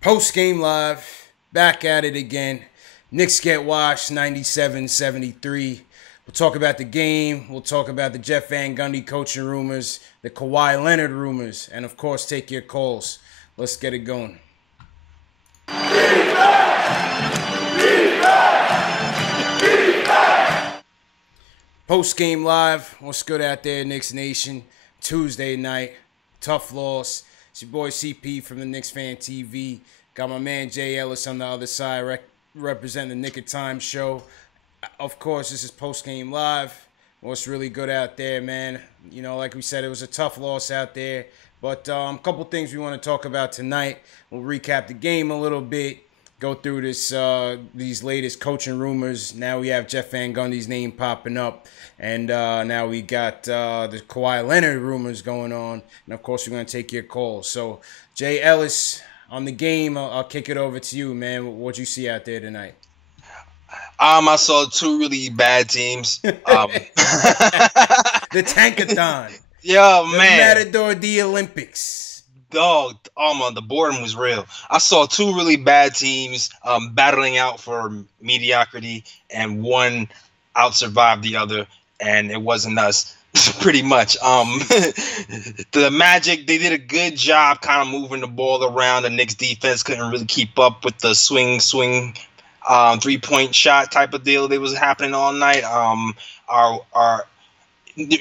Post game live, back at it again. Knicks get washed 97-73. We'll talk about the game. We'll talk about the Jeff Van Gundy coaching rumors, the Kawhi Leonard rumors, and of course, take your calls. Let's get it going. Post game live. What's good out there, Knicks Nation? Tuesday night, tough loss. It's your boy CP from the KnicksFanTV. Got my man Jay Ellis on the other side, representing the Nick of Time show. Of course, this is post game live. What's really good out there, man? You know, like we said, it was a tough loss out there. But a couple things we want to talk about tonight. We'll recap the game a little bit. Go through these latest coaching rumors. Now we have Jeff Van Gundy's name popping up. And now we got the Kawhi Leonard rumors going on. And, of course, we're going to take your calls. So, Jay Ellis, on the game, I'll kick it over to you, man. What'd you see out there tonight? I saw two really bad teams. The Tankathon. Yo, the man. Matador the Olympics. Dog, the boredom was real. I saw two really bad teams battling out for mediocrity, and one out-survived the other, and it wasn't us, pretty much. The Magic, they did a good job kind of moving the ball around. The Knicks defense couldn't really keep up with the swing, three-point shot type of deal that was happening all night.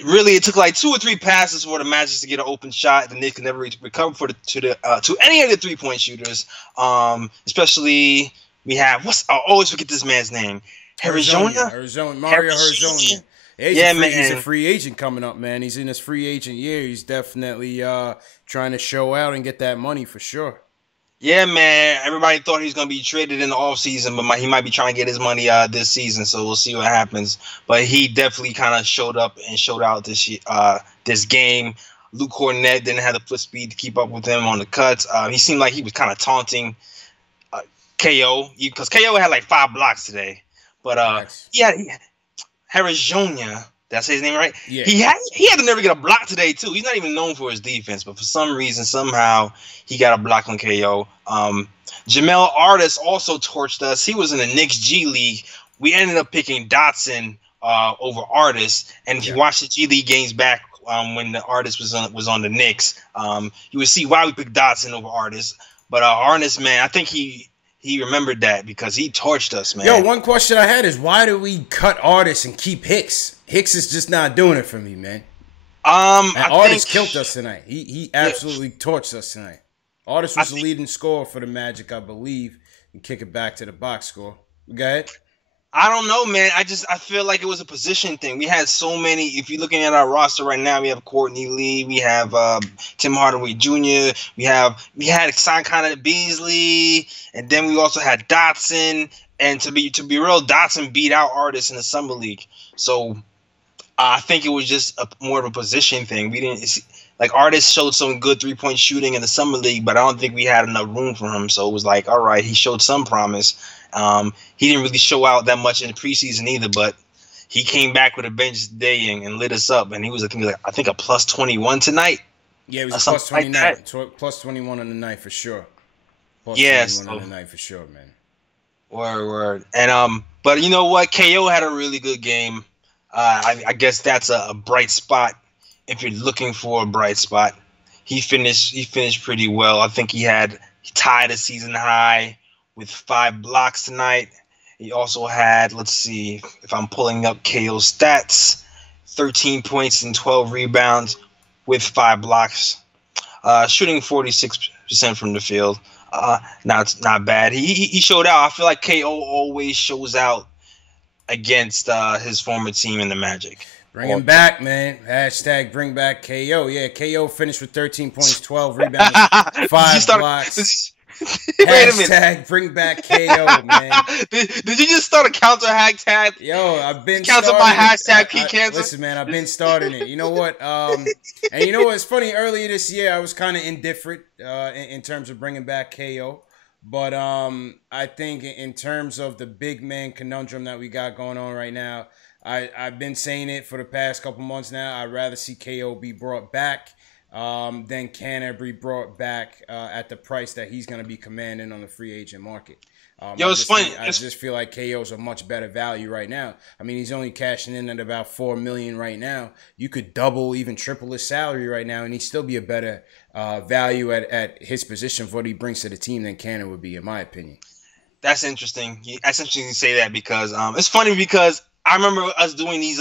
Really, it took like 2 or 3 passes for the Magic to get an open shot. The Knicks could never recover to any of the 3-point shooters. Especially we have I always forget this man's name. Arizona, Mario Hezonja. He's a free agent coming up, man. He's in his free agent year. He's definitely trying to show out and get that money for sure. Yeah, man. Everybody thought he was going to be traded in the offseason, but he might be trying to get his money this season, so we'll see what happens. But he definitely kind of showed up and showed out this game. Luke Cornett didn't have the foot speed to keep up with him on the cuts. He seemed like he was kind of taunting KO, because KO had like 5 blocks today. But Harajonia, did I say his name right? Yeah. He had to never get a block today, too. He's not even known for his defense, but for some reason, somehow, he got a block on KO. Jamel Artis also torched us. He was in the Knicks G League. We ended up picking Dotson over Artis. And if you watch the G League games back when the Artis was on the Knicks, you would see why we picked Dotson over Artis. But Artis, man, I think he remembered that because he torched us, man. Yo, one question I had is, why do we cut Artis and keep Hicks? Hicks is just not doing it for me, man. Artis killed us tonight. He absolutely torched us tonight. Artis was the leading scorer for the Magic, I believe, and kick it back to the box score. Go ahead. I don't know, man. I feel like it was a position thing. We had so many. If you're looking at our roster right now, we have Courtney Lee, we have Tim Hardaway Jr., we had kind of Beasley, and then we also had Dotson. And to be real, Dotson beat out Artis in the summer league. So I think it was just more of a position thing. We didn't like Artis showed some good 3-point shooting in the summer league, but I don't think we had enough room for him. So it was like, all right, he showed some promise. He didn't really show out that much in the preseason either, but he came back with a bench today and lit us up. And he was, I think a plus 21 tonight. Yeah, he was plus 29, plus 21 on the night for sure. Plus 21 on the night for sure, man. Word. And but you know what? KO had a really good game. I guess that's a bright spot if you're looking for a bright spot. He finished pretty well. I think he tied a season high with 5 blocks tonight. He also had, let's see if I'm pulling up KO's stats, 13 points and 12 rebounds with 5 blocks, shooting 46% from the field. Not bad. He showed out. I feel like KO always shows out against his former team in the Magic. Bring him back, man. Hashtag bring back KO. Yeah, KO finished with 13 points, 12 rebounds, 5 blocks. Hashtag bring back KO, man. Did you just start a counter hashtag? Yo, I've been counter my hashtag P cancer. Listen, man, I've been starting it. You know what? And you know what's funny? Earlier this year, I was kind of indifferent in terms of bringing back KO. But I think in terms of the big man conundrum that we got going on right now, I've been saying it for the past couple months now. I'd rather see KO be brought back then Canner be brought back at the price that he's going to be commanding on the free agent market. Yo, it's funny. I just feel like KO's a much better value right now. I mean, he's only cashing in at about $4 million right now. You could double, even triple his salary right now, and he'd still be a better value at his position for what he brings to the team than Cannon would be, in my opinion. That's interesting. That's interesting you say that because it's funny because I remember us doing these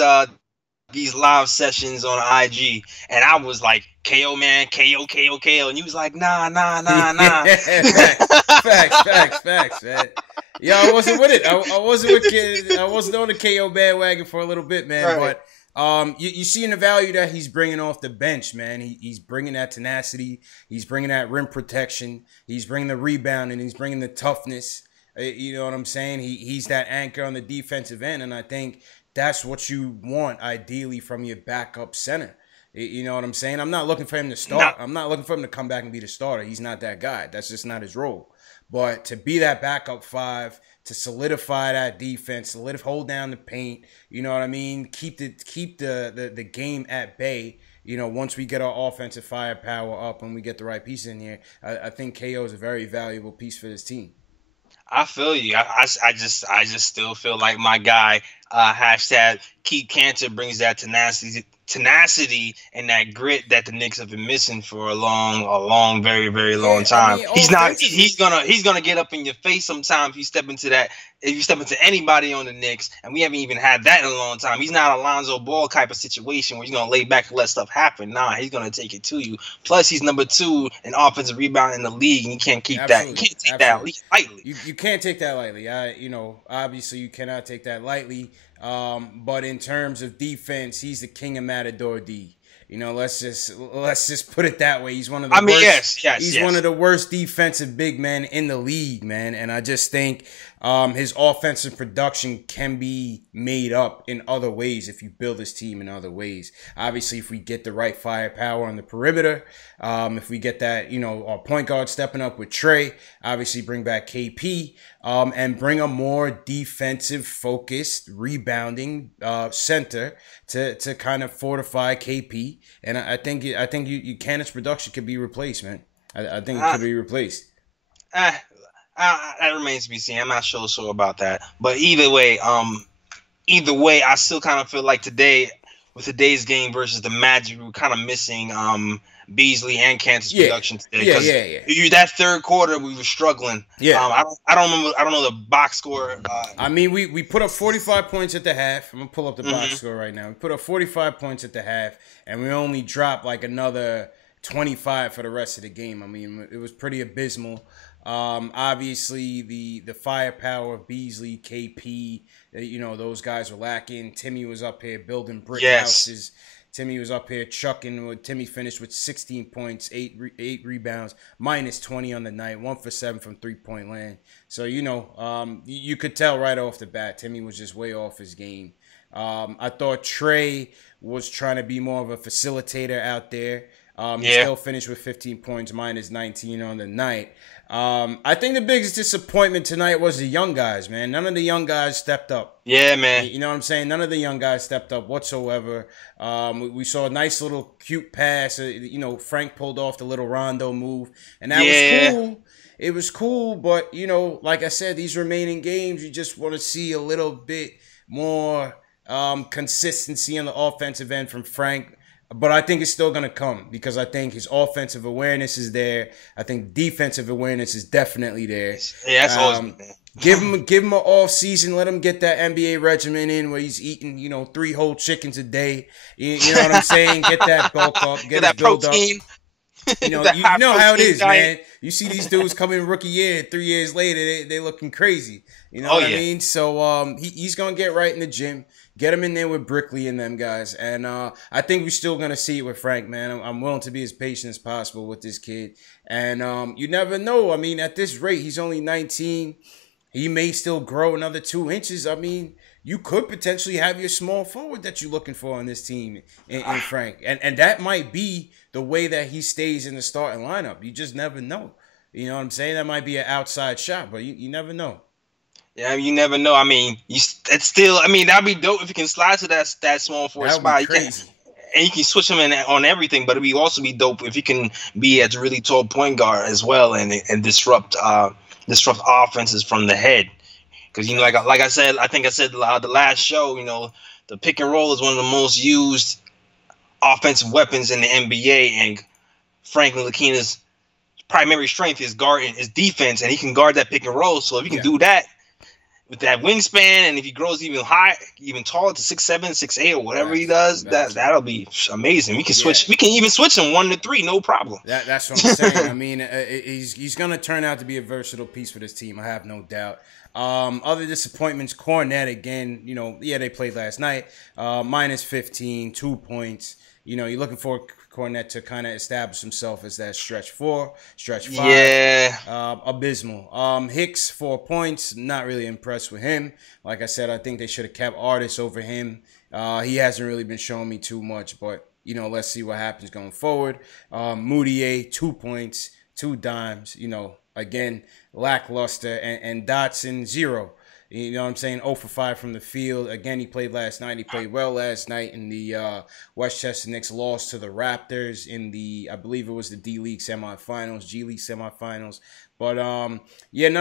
live sessions on IG, and I was like, KO, man, KO, KO, KO. And you was like, nah. Facts, man. Yeah, I wasn't with it. I wasn't on the KO bandwagon for a little bit, man. Right. But you see the value that he's bringing off the bench, man. He's bringing that tenacity. He's bringing that rim protection. He's bringing the rebounding. He's bringing the toughness. You know what I'm saying? He's that anchor on the defensive end, and I think that's what you want ideally from your backup center. You know what I'm saying? I'm not looking for him to start. I'm not looking for him to come back and be the starter. He's not that guy. That's just not his role. But to be that backup five, to solidify that defense, hold down the paint, you know what I mean? Keep the game at bay. You know, once we get our offensive firepower up and we get the right pieces in here, I think KO is a very valuable piece for this team. I feel you. I just still feel like my guy hashtag Keith Cantor brings that tenacity and that grit that the Knicks have been missing for a long, very, very long time. I mean, he's gonna get up in your face sometimes if you step into anybody on the Knicks, and we haven't even had that in a long time. He's not a Lonzo Ball type of situation where he's gonna lay back and let stuff happen. Nah, he's gonna take it to you. Plus, he's number 2 in offensive rebound in the league, and you can't keep that. You can't take that lightly. You can't take that lightly. Obviously you cannot take that lightly. But in terms of defense, he's the king of Matador D. You know, let's just put it that way. He's one of the worst. He's one of the worst defensive big men in the league, man. And I just think his offensive production can be made up in other ways if you build his team in other ways. Obviously, if we get the right firepower on the perimeter, if we get that, our point guard stepping up with Trey, obviously bring back KP, and bring a more defensive focused rebounding center to kind of fortify KP. And I think Cannon's production could be replaced, man. I think it could be replaced. That remains to be seen. I'm not sure about that. But either way, I still kind of feel like today, with today's game versus the Magic, we're kind of missing Beasley and Cantor's production today. Because that third quarter, we were struggling. Yeah. I don't know the box score. I mean, we put up 45 points at the half. I'm gonna pull up the box score right now. We put up 45 points at the half, and we only dropped like another 25 for the rest of the game. I mean, it was pretty abysmal. Obviously the firepower of Beasley, KP, those guys were lacking. Timmy was up here building brick houses. Timmy was up here chucking. Timmy finished with 16 points, 8 rebounds, minus 20 on the night, 1 for 7 from 3-point land. So, you could tell right off the bat, Timmy was just way off his game. I thought Trey was trying to be more of a facilitator out there. He still finished with 15 points, minus 19 on the night. I think the biggest disappointment tonight was the young guys, man. None of the young guys stepped up. Yeah, man. You know what I'm saying? None of the young guys stepped up whatsoever. We saw a nice little cute pass. Frank pulled off the little Rondo move, and that was cool. It was cool, but, like I said, these remaining games, you just want to see a little bit more consistency on the offensive end from Frank. But I think it's still going to come because I think his offensive awareness is there. I think defensive awareness is definitely there. Yeah, that's always been there. Give him an off season. Let him get that NBA regimen in where he's eating, 3 whole chickens a day. You know what I'm saying? Get that bulk up. Get that protein. You know how it is, man. You see these dudes come in rookie year, 3 years later, they looking crazy. You know what I mean? So he's going to get right in the gym. Get him in there with Brickley and them guys. And I think we're still going to see it with Frank, man. I'm willing to be as patient as possible with this kid. And you never know. I mean, at this rate, he's only 19. He may still grow another 2 inches. I mean, you could potentially have your small forward that you're looking for on this team in Frank. And that might be the way that he stays in the starting lineup. You just never know. You know what I'm saying? That might be an outside shot, but you never know. Yeah, you never know. I mean, that'd be dope if you can slide to that small forward spot. Crazy. and you can switch him in on everything. But it'd also be dope if he can be as a really tall point guard as well, and disrupt offenses from the head. Because like I said, I think I said the last show, the pick and roll is one of the most used offensive weapons in the NBA, and Franklin Lakina's primary strength is defense, and he can guard that pick and roll. So if he can do that with that wingspan, and if he grows even taller to 6'7", 6'8", or whatever he does, that'll be amazing. We can switch. We can even switch him 1 to 3, no problem. That's what I'm saying. I mean, he's gonna turn out to be a versatile piece for this team. I have no doubt. Other disappointments, Cornet again. They played last night. Minus 15, 2 points. You're looking for Cornet to kind of establish himself as that stretch 4, stretch 5. Yeah. Abysmal. Hicks, 4 points. Not really impressed with him. Like I said, I think they should have kept Artis over him. He hasn't really been showing me too much, but let's see what happens going forward. Moutier, 2 points, 2 dimes. Again, lackluster, and Dotson, 0. You know what I'm saying? 0 for 5 from the field. Again, he played last night. He played well last night in the Westchester Knicks lost to the Raptors in I believe it was the D-League semifinals, G-League semifinals. But none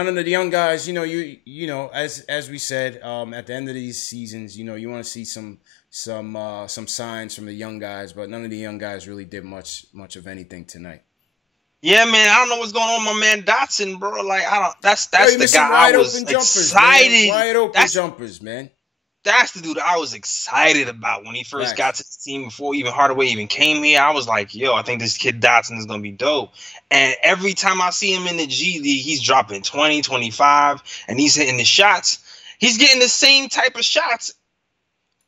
of the young guys, as we said, at the end of these seasons, you want to see some signs from the young guys, but none of the young guys really did much of anything tonight. Yeah, man, I don't know what's going on with my man Dotson, bro. Like, that's the guy I was excited. Wide open jumpers, man. That's the dude I was excited about when he first got to the team before even Hardaway even came here. I was like, yo, I think this kid Dotson is going to be dope. And every time I see him in the G League, he's dropping 20, 25, and he's hitting the shots. He's getting the same type of shots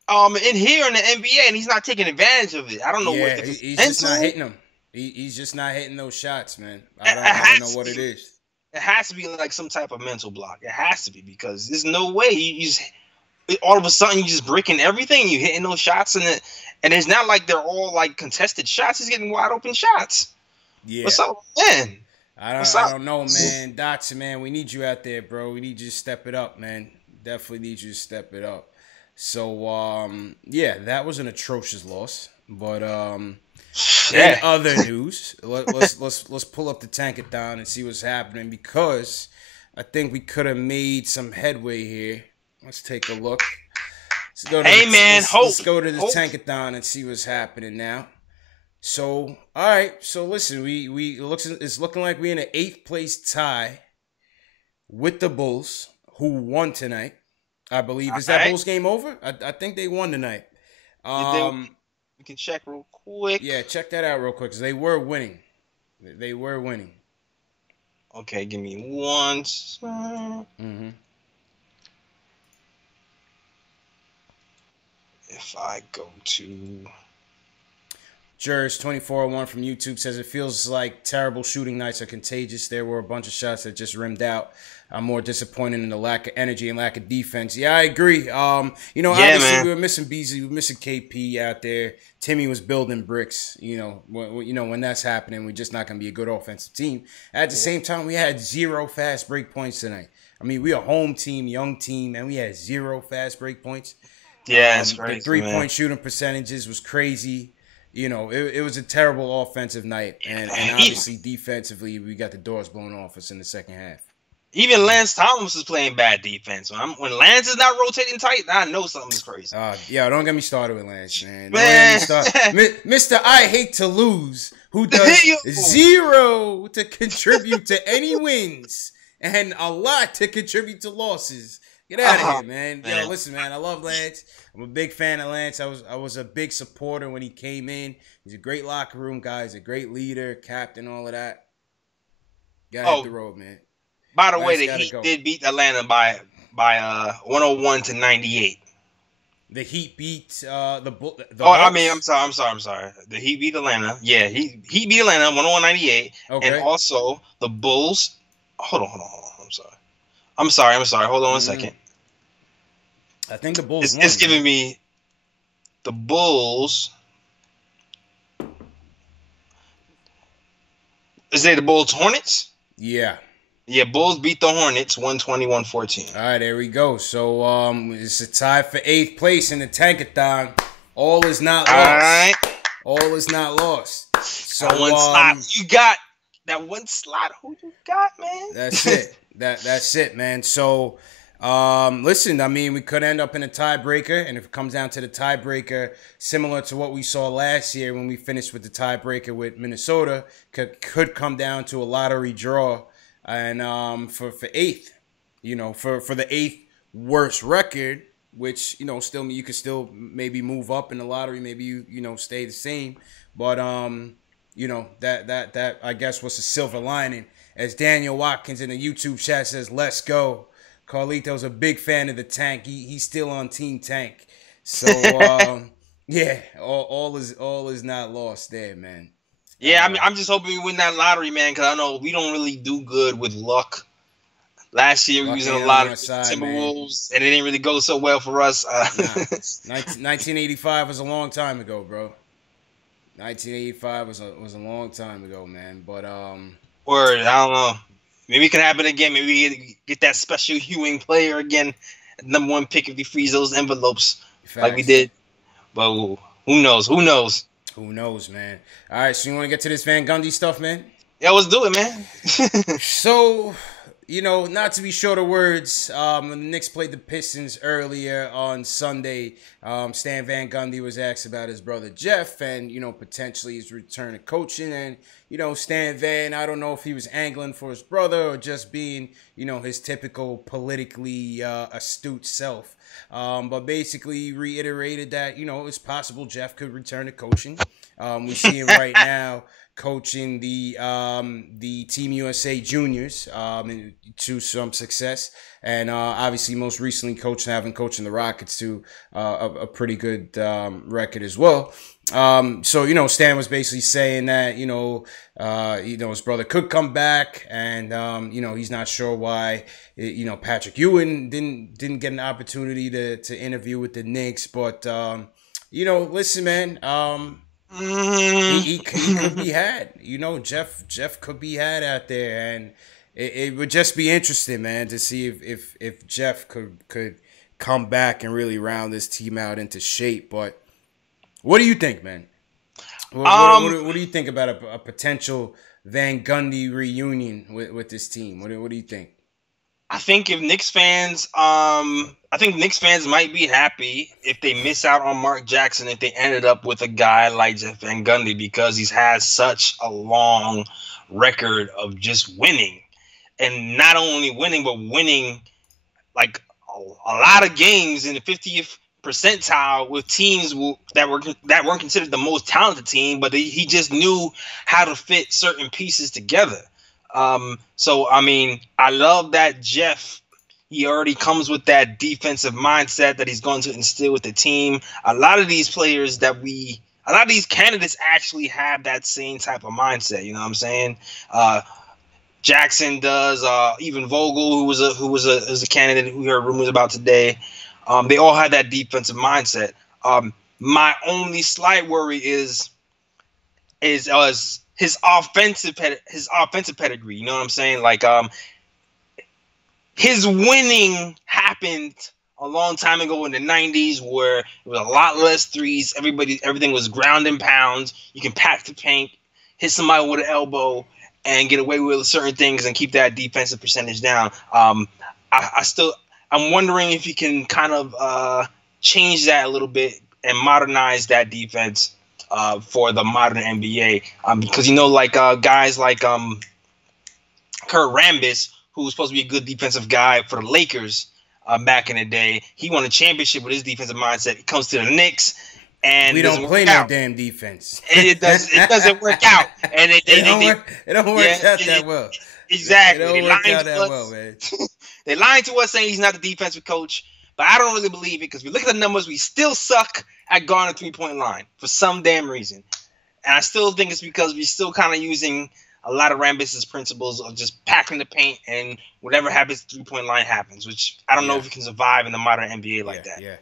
in here in the NBA, and he's not taking advantage of it. I don't know what he's just not hitting them. He's just not hitting those shots, man. I don't know what it is. It has to be like some type of mental block. It has to be, because there's no way all of a sudden you just breaking everything. You hitting those shots, and it's not like they're all like contested shots. He's getting wide open shots. Yeah. What's up, man? I don't know, man. Dotson, man, we need you out there, bro. We need you to step it up, man. Definitely need you to step it up. So, that was an atrocious loss, but in other news, let's pull up the Tankathon and see what's happening, because I think we could have made some headway here. Let's take a look. Let's go to the Tankathon and see what's happening now. So, all right. So listen, it's looking like we're in an 8th place tie with the Bulls, who won tonight. I believe. Is that Bulls game over? I think they won tonight. We can check real quick. Yeah, check that out real quick, because they were winning. They were winning. Okay, give me one second. Mm-hmm. If I go to Jers 2401 from YouTube says, it feels like terrible shooting nights are contagious. There were a bunch of shots that just rimmed out. I'm more disappointed in the lack of energy and lack of defense. Yeah, I agree. Obviously man. We were missing Beasley, we were missing KP out there. Timmy was building bricks. When that's happening, we're just not going to be a good offensive team. At the same time, we had 0 fast break points tonight. I mean, we're a home team, young team, and we had 0 fast break points. Yeah, it's crazy. The 3-point shooting percentages was crazy. It was a terrible offensive night, and obviously defensively, we got the doors blown off us in the second half. Even Lance Thomas is playing bad defense. When Lance is not rotating tight, I know something's crazy. Don't get me started with Lance, man. Mr. I hate to lose, who does 0 to contribute to any wins and a lot to contribute to losses. Get out of here, man. Yo, listen, man, I love Lance. I'm a big fan of Lance. I was a big supporter when he came in. He's a great locker room guy. He's a great leader, captain, all of that. Gotta hit the road, man. By the way, the Heat did beat Atlanta by 101 to 98. The Heat beat the I'm sorry. The Heat beat Atlanta. Yeah, he beat Atlanta 101-98. Okay. And also the Bulls. Hold on. I'm sorry. Hold on one second. I think the Bulls It's giving me the Bulls. Is it the Bulls Hornets? Yeah. Yeah, Bulls beat the Hornets 120-114. All right, there we go. So it's a tie for 8th place in the Tankathon. All is not lost. All right. all is not lost. So that one slot you got. That one slot, who you got, man? That's it. That's it, man. So, listen, I mean, we could end up in a tiebreaker, and if it comes down to the tiebreaker, similar to what we saw last year when we finished with the tiebreaker with Minnesota, could come down to a lottery draw, and for eighth, for the eighth worst record, which still you could still maybe move up in the lottery, maybe you stay the same, but that I guess was a silver lining. As Daniel Watkins in the YouTube chat says, "Let's go." Carlito's a big fan of the Tank. He's still on Team Tank. So yeah, all is not lost there, man. Yeah, I mean, I'm just hoping we win that lottery, man, because I know we don't really do good with luck. Last year we was in a lot of Timberwolves, and it didn't really go so well for us. 1985 was a long time ago, bro. 1985 was a long time ago, man. But word, I don't know. Maybe it can happen again. Maybe we get that special Ewing player again, #1 pick if he frees those envelopes like we did. But who knows? Who knows? Who knows, man? All right, so you want to get to this Van Gundy stuff, man? Yeah, let's do it, man. So, not to be short of words, when the Knicks played the Pistons earlier on Sunday, Stan Van Gundy was asked about his brother Jeff and, potentially his return to coaching. And, Stan Van, I don't know if he was angling for his brother or just being, his typical politically astute self. But basically he reiterated that, it's possible Jeff could return to coaching. We see him right now coaching the Team USA Juniors to some success, and obviously most recently coaching the Rockets to a pretty good record as well. So Stan was basically saying that his brother could come back, and he's not sure why Patrick Ewing didn't get an opportunity to interview with the Knicks, but listen, man. He could be had. Jeff could be had out there, and it would just be interesting, man, to see if Jeff could come back and really round this team out into shape. But what do you think, man? What do you think about a potential Van Gundy reunion with this team? What do you think? I think if Knicks fans, Knicks fans might be happy if they miss out on Mark Jackson if they ended up with a guy like Jeff Van Gundy, because he's had such a long record of just winning, and not only winning but winning like a lot of games in the 50th percentile with teams that weren't considered the most talented team, but he just knew how to fit certain pieces together. So I mean, I love that Jeff, he already comes with that defensive mindset that he's going to instill with the team. A lot of these candidates actually have that same type of mindset. You know what I'm saying? Jackson does. Even Vogel, who was a candidate who we heard rumors about today. They all had that defensive mindset. My only slight worry is his offensive pedigree. You know what I'm saying? Like his winning happened a long time ago in the 90s, where it was a lot less threes. Everything was ground and pound. You can pack the paint, hit somebody with an elbow, and get away with certain things and keep that defensive percentage down. I'm wondering if you can kind of change that a little bit and modernize that defense for the modern NBA, because guys like Kurt Rambis, who was supposed to be a good defensive guy for the Lakers back in the day, he won a championship with his defensive mindset. He comes to the Knicks, and we don't play no damn defense. And it doesn't work out, and it don't work out that well. Exactly, it don't work out that well, man. They lying to us saying he's not the defensive coach. But I don't really believe it, because we look at the numbers, we still suck at guarding the 3-point line for some damn reason. And I still think it's because we're still kind of using a lot of Rambis's principles of just packing the paint, and whatever happens, 3-point line happens, which I don't know if we can survive in the modern NBA like that. Yeah.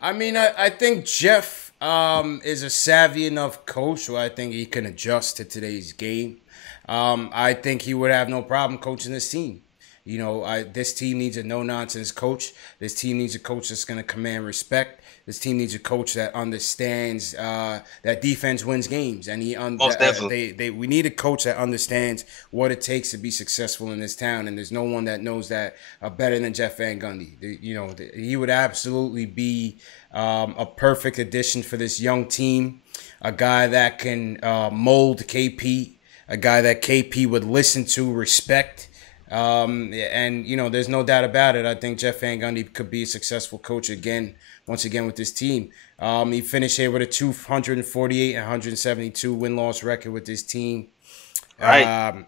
I mean, I think Jeff is a savvy enough coach where I think he can adjust to today's game. I think he would have no problem coaching this team. This team needs a no-nonsense coach. This team needs a coach that's going to command respect. This team needs a coach that understands that defense wins games, and Most definitely. we need a coach that understands what it takes to be successful in this town. And there's no one that knows that better than Jeff Van Gundy. He would absolutely be a perfect addition for this young team. A guy that can mold KP, a guy that KP would listen to, respect. There's no doubt about it. I think Jeff Van Gundy could be a successful coach once again with this team. He finished here with a 248 and 172 win-loss record with this team. Right.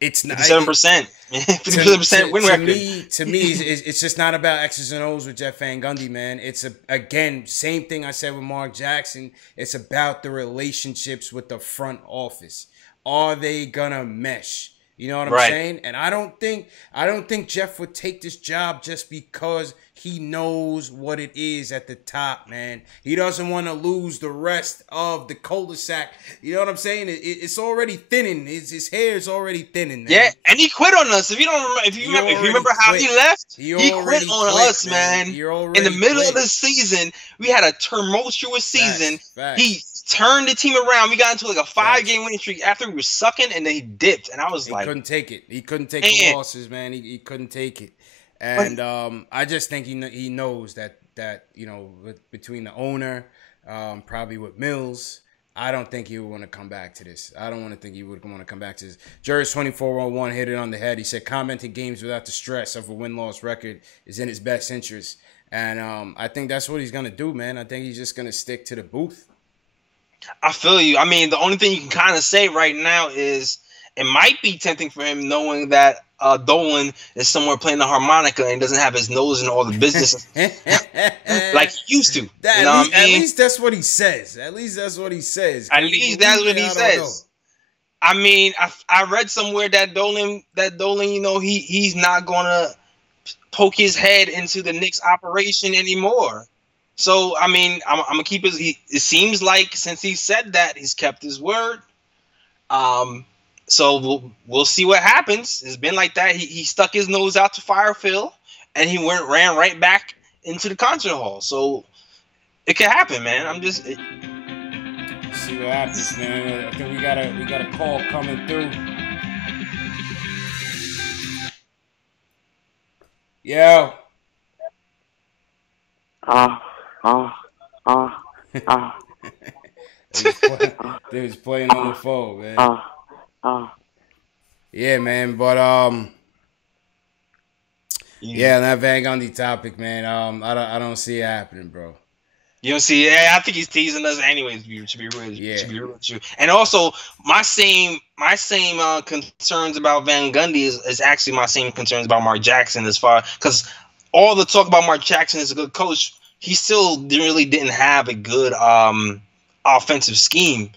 It's not 7%. 57% win record. To me, it's just not about X's and O's with Jeff Van Gundy, man. It's again, same thing I said with Mark Jackson. It's about the relationships with the front office. Are they gonna mesh? You know what I'm saying? And I don't think Jeff would take this job just because he knows what it is at the top, man. He doesn't want to lose the rest of the cul-de-sac. You know what I'm saying? It's already thinning. His hair is already thinning, man. Yeah, and he quit on us. If you remember how he left, he quit on us, man. In the middle of the season, we had a tumultuous season. Facts. He turned the team around. We got into like a 5-game winning streak after we were sucking, and then he dipped. And I was he couldn't take it. He couldn't take the losses, man. He couldn't take it. And I just think he knows that between the owner, probably with Mills, I don't think he would want to come back to this. I don't want to think he would want to come back to this. Juris 2401 hit it on the head. He said commenting games without the stress of a win-loss record is in his best interest. And I think that's what he's going to do, man. I think he's just going to stick to the booth. I feel you. I mean, the only thing you can kind of say right now is it might be tempting for him knowing that Dolan is somewhere playing the harmonica and doesn't have his nose in all the business like he used to. At least that's what he says. At least that's what he says. At least that's what he says. I mean, I read somewhere that Dolan, he's not gonna poke his head into the Knicks operation anymore. So I mean, I'm gonna keep his. It seems like since he said that, he's kept his word. So we'll see what happens. It's been like that. He stuck his nose out to fire Phil, and he ran right back into the concert hall. So it can happen, man. Let's see what happens, man. I think we got a call coming through. Yo. They was playing on the phone, man. Yeah, man, but that Van Gundy topic, man. I don't see it happening, bro. You don't see? Yeah, I think he's teasing us, anyways. To be real with you. And also, my same concerns about Van Gundy is actually my same concerns about Mark Jackson, as far because all the talk about Mark Jackson as a good coach, he still really didn't have a good offensive scheme.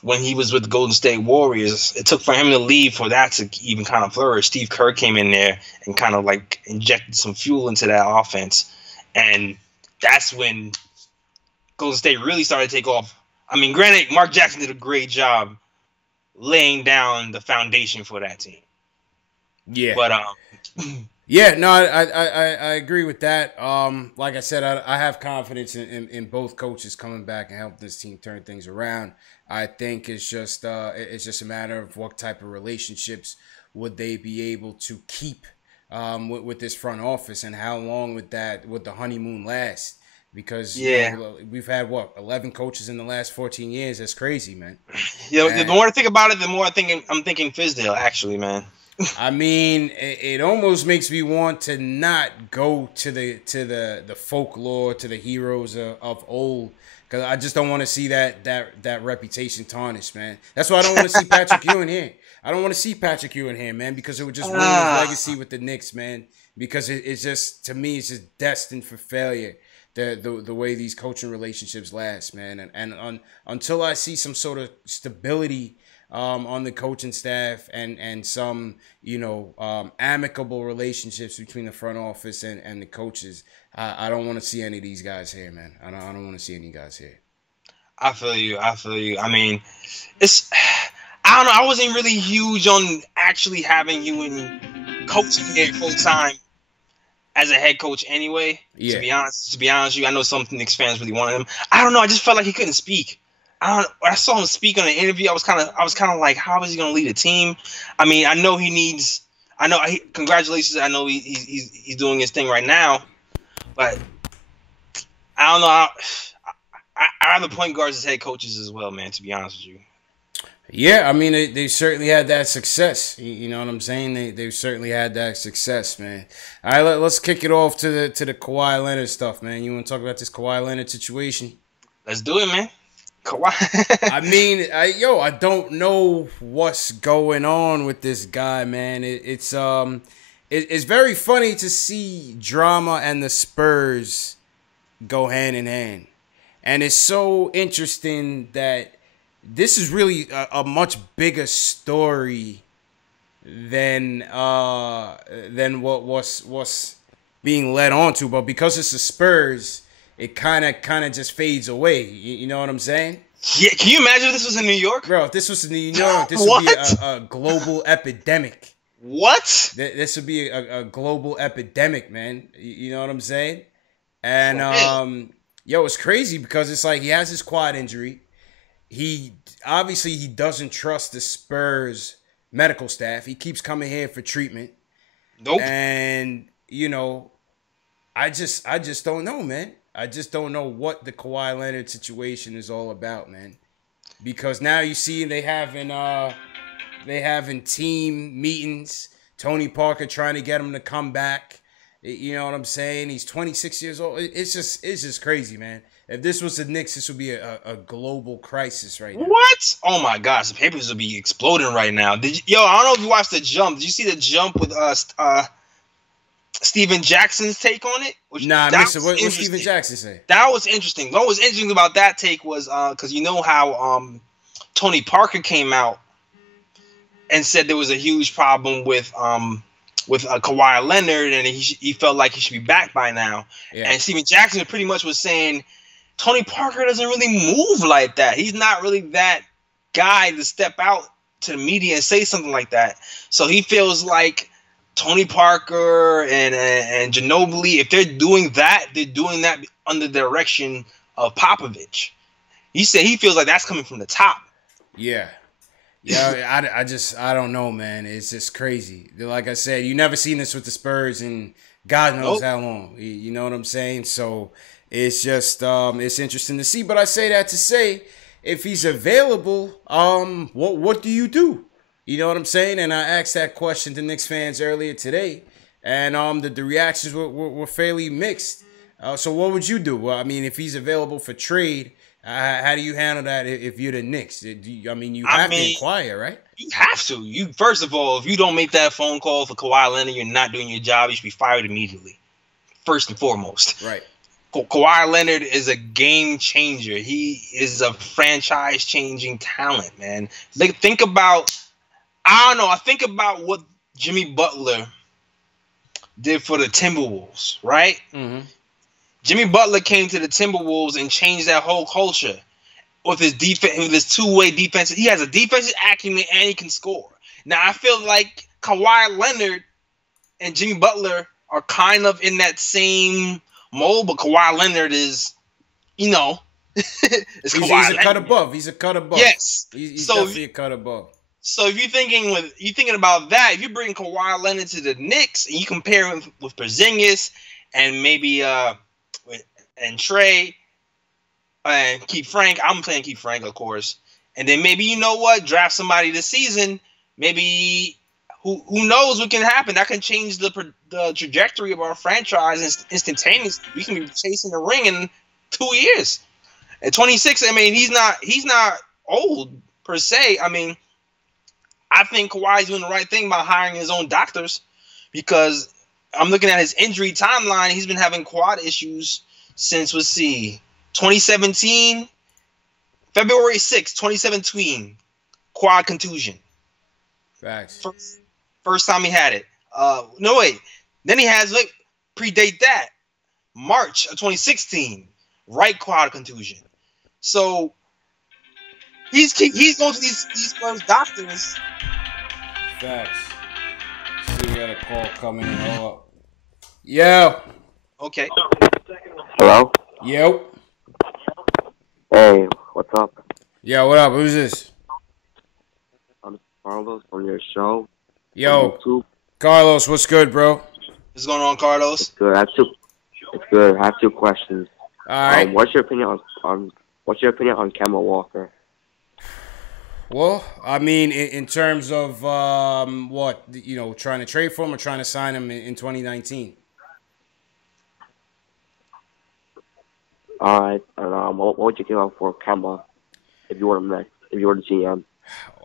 When he was with the Golden State Warriors, it took for him to leave for that to even kind of flourish. Steve Kerr came in there and kind of like injected some fuel into that offense. And that's when Golden State really started to take off. I mean, granted, Mark Jackson did a great job laying down the foundation for that team. Yeah. But yeah, no, I agree with that. Like I said, I have confidence in both coaches coming back and help this team turn things around. I think it's just a matter of what type of relationships would they be able to keep with this front office, and how long would the honeymoon last? Because we've had 11 coaches in the last 14 years. That's crazy, man. The more I think about it, the more I'm thinking Fizdale, actually, man. I mean, it almost makes me want to not go to the folklore, to the heroes of old, because I just don't want to see that reputation tarnished, man. That's why I don't want to see Patrick Ewing here. I don't want to see Patrick Ewing here, man, because it would just ruin his legacy with the Knicks, man. Because it's just, to me, it's just destined for failure. The way these coaching relationships last, man, and until I see some sort of stability on the coaching staff and some amicable relationships between the front office and the coaches, I don't want to see any of these guys here, man. I don't want to see any guys here. I feel you. I mean, I don't know. I wasn't really huge on actually having you in coaching here full time as a head coach anyway. Yeah. To be honest with you, I know some Knicks fans really wanted him. I don't know. I just felt like he couldn't speak. When I saw him speak on an interview, I was kind of like, how is he going to lead a team? I mean, I know he needs. Congratulations. I know he's doing his thing right now, but I don't know. I have the point guards as head coaches as well, man. To be honest with you. Yeah, I mean, they certainly had that success. You know what I'm saying? They've certainly had that success, man. All right, let's kick it off to the Kawhi Leonard stuff, man. You want to talk about this Kawhi Leonard situation? Let's do it, man. Kawhi. I mean, I don't know what's going on with this guy, man. It's very funny to see drama and the Spurs go hand in hand, and it's so interesting that this is really a much bigger story than what was being led on to. But because it's the Spurs, it kind of just fades away. You know what I'm saying? Yeah. Can you imagine if this was in New York? Bro, if this was in New York, this would be a global epidemic. What? This would be a global epidemic, man. You know what I'm saying? And it's crazy because it's like he has his quad injury. He doesn't trust the Spurs medical staff. He keeps coming here for treatment. Nope. And I just don't know, man. I just don't know what the Kawhi Leonard situation is all about, man. Because now you see they having team meetings. Tony Parker trying to get him to come back. You know what I'm saying? He's 26 years old. It's just crazy, man. If this was the Knicks, this would be a global crisis right now. What? Oh my gosh, the papers would be exploding right now. I don't know if you watched The Jump. Did you see The Jump with Steven Jackson's take on it? Nah, I missed it. What Steven Jackson say? That was interesting. What was interesting about that take was because you know how Tony Parker came out and said there was a huge problem with Kawhi Leonard and he felt like he should be back by now. Yeah. And Steven Jackson pretty much was saying Tony Parker doesn't really move like that. He's not really that guy to step out to the media and say something like that. So he feels like Tony Parker and Ginobili, if they're doing that under the direction of Popovich. He said he feels like that's coming from the top. Yeah. Yeah, I don't know, man. It's just crazy. Like I said, you never seen this with the Spurs in God knows how long. You know what I'm saying? So it's just it's interesting to see. But I say that to say, if he's available, what do you do? You know what I'm saying? And I asked that question to Knicks fans earlier today, and the reactions were fairly mixed. So what would you do? Well, I mean, if he's available for trade, how do you handle that if you're the Knicks? You have to inquire, right? You have to. First of all, if you don't make that phone call for Kawhi Leonard, you're not doing your job. You should be fired immediately. First and foremost. Right. Kawhi Leonard is a game changer. He is a franchise-changing talent, man. Think about what Jimmy Butler did for the Timberwolves, right? Mm-hmm. Jimmy Butler came to the Timberwolves and changed that whole culture with his defense, with his two-way defense. He has a defensive acumen and he can score. Now, I feel like Kawhi Leonard and Jimmy Butler are kind of in that same mold, but Kawhi Leonard is, he's a cut above. He's a cut above. Yes, he's definitely a cut above. So if you're thinking about that, if you bring Kawhi Leonard to the Knicks and you compare him with Porzingis and maybe and Trey and Keith Frank, I'm playing Keith Frank, of course, and then maybe draft somebody this season. Maybe who knows what can happen? That can change the trajectory of our franchise instantaneously. We can be chasing the ring in 2 years. At 26, I mean, he's not old per se. I mean, I think Kawhi's doing the right thing by hiring his own doctors because I'm looking at his injury timeline. He's been having quad issues since, 2017, February 6, 2017, quad contusion. Facts. First time he had it. No, wait. Then he has, predate that. March of 2016, right quad contusion. So He's going to these first doctors. Facts. See, we got a call coming in. Hold up. Yo. Okay. Hello? Yo. Hey, what's up? Yo, what up? Who's this? I'm Carlos from your show. Yo. Carlos, what's good, bro? What's going on, Carlos? It's good. It's good. I have two questions. All right. What's your opinion on Kemba Walker? Well, I mean, in terms of what, trying to trade for him or trying to sign him in 2019. All right. And what would you give up for Kemba if you were the GM?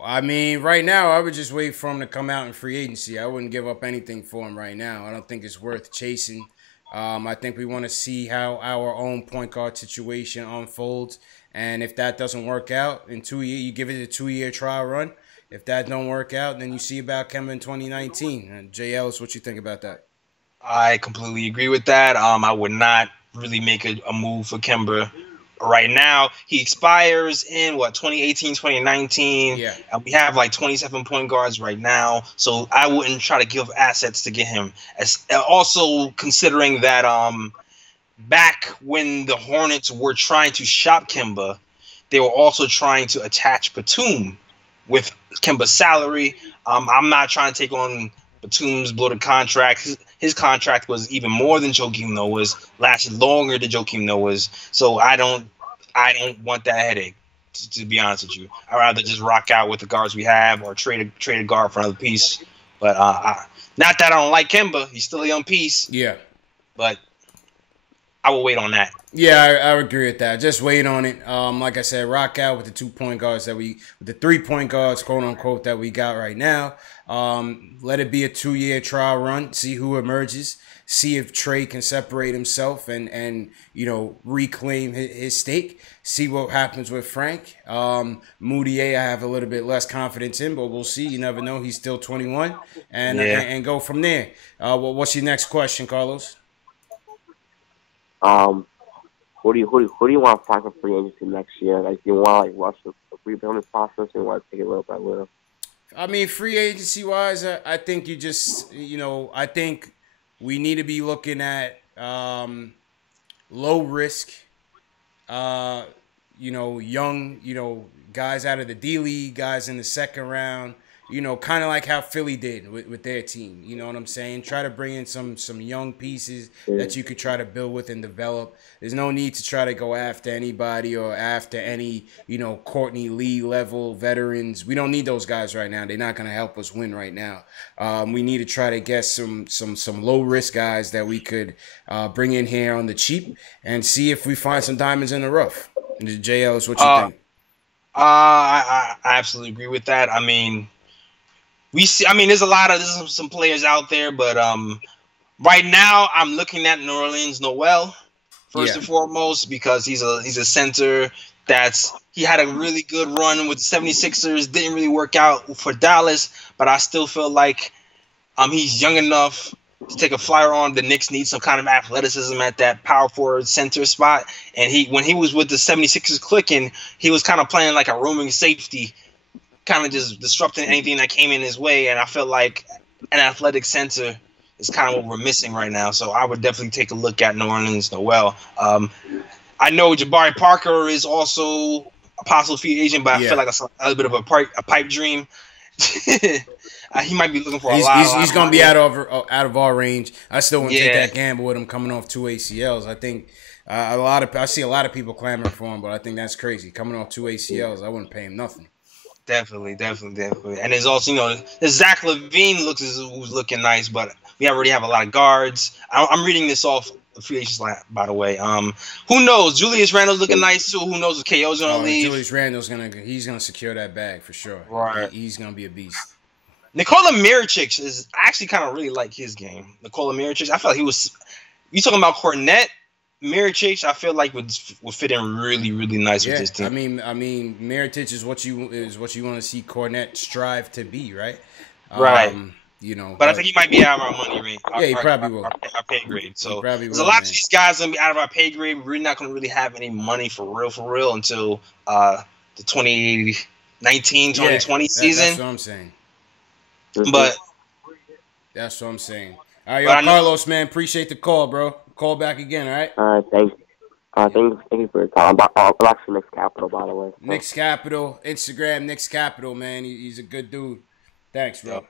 I mean, right now, I would just wait for him to come out in free agency. I wouldn't give up anything for him right now. I don't think it's worth chasing. I think we want to see how our own point guard situation unfolds. And if that doesn't work out in 2 years, you give it a 2-year trial run. If that don't work out, then you see about Kemba in 2019. And Jay Ellis, what you think about that? I completely agree with that. I would not really make a move for Kemba right now. He expires in 2018, 2019. Yeah. And we have like 27 point guards right now. So I wouldn't try to give assets to get him. Also considering that back when the Hornets were trying to shop Kemba, they were also trying to attach Batum with Kemba's salary. I'm not trying to take on Batum's bloated contract. His contract was even more than Joakim Noah's, lasted longer than Joakim Noah's. So I don't want that headache, to be honest with you. I'd rather just rock out with the guards we have or trade a guard for another piece. But not that I don't like Kemba. He's still a young piece. Yeah. But I will wait on that. Yeah, I agree with that. Just wait on it. Like I said, rock out with the 2 point guards with the 3 point guards, quote unquote, that we got right now. Let it be a 2-year trial run. See who emerges. See if Trey can separate himself and reclaim his stake. See what happens with Frank. Moutier, I have a little bit less confidence in, but we'll see. You never know. He's still 21, and go from there. What's your next question, Carlos? Who do you want to find for free agency next year? Like, do you want to rush the rebuilding process, or you want to take it little by little? I mean, free agency wise, I think you just I think we need to be looking at low risk, young, guys out of the D League, guys in the second round. Kind of like how Philly did with their team. You know what I'm saying? Try to bring in some young pieces that you could try to build with and develop. There's no need to try to go after anybody or after any, Courtney Lee level veterans. We don't need those guys right now. They're not going to help us win right now. We need to try to get some low risk guys that we could bring in here on the cheap and see if we find some diamonds in the rough. JL, what you think? I absolutely agree with that. I mean, there's some players out there, but right now I'm looking at New Orleans Noel first and foremost because he's a center he had a really good run with the 76ers, didn't really work out for Dallas, but I still feel like he's young enough to take a flyer on. The Knicks need some kind of athleticism at that power forward center spot, and when he was with the 76ers clicking, he was kind of playing like a roaming safety, kind of just disrupting anything that came in his way, and I feel like an athletic center is kind of what we're missing right now. So I would definitely take a look at New Orleans Noel. I know Jabari Parker is also a possible free agent, but I feel like that's a little bit of a pipe dream. He might be looking for a lot. He's going to be out of our range. I still wouldn't take that gamble with him coming off 2 ACLs. I think I see a lot of people clamoring for him, but I think that's crazy. Coming off 2 ACLs, I wouldn't pay him nothing. Definitely. And there's also, Zach LaVine who's looking nice, but we already have a lot of guards. I'm reading this off the free agents line, by the way. Who knows? Julius Randle's looking nice too. Who knows if KO's gonna leave? Julius Randle's gonna secure that bag for sure. Right. He's gonna be a beast. Nikola Mirotic is actually kind of really like his game. Nikola Mirotic, I feel like he was. You talking about Cornette? Mirotic, I feel like would fit in really, really nice with this team. I mean, Mirotic is what you want to see Cornette strive to be, right? Right. But I think he might be out of our money range. He probably will. Our pay grade. So there's a lot of these guys gonna be out of our pay grade. We're not gonna really have any money for real until the 2019, 2020 season. That's what I'm saying. But that's what I'm saying. All right, yo, Carlos, man, appreciate the call, bro. Call back again, all right? Thanks. Thank you for your time. I'm actually Knicks Capital, by the way. So. Knicks Capital, Instagram, Knicks Capital, man. He's a good dude. Thanks, bro.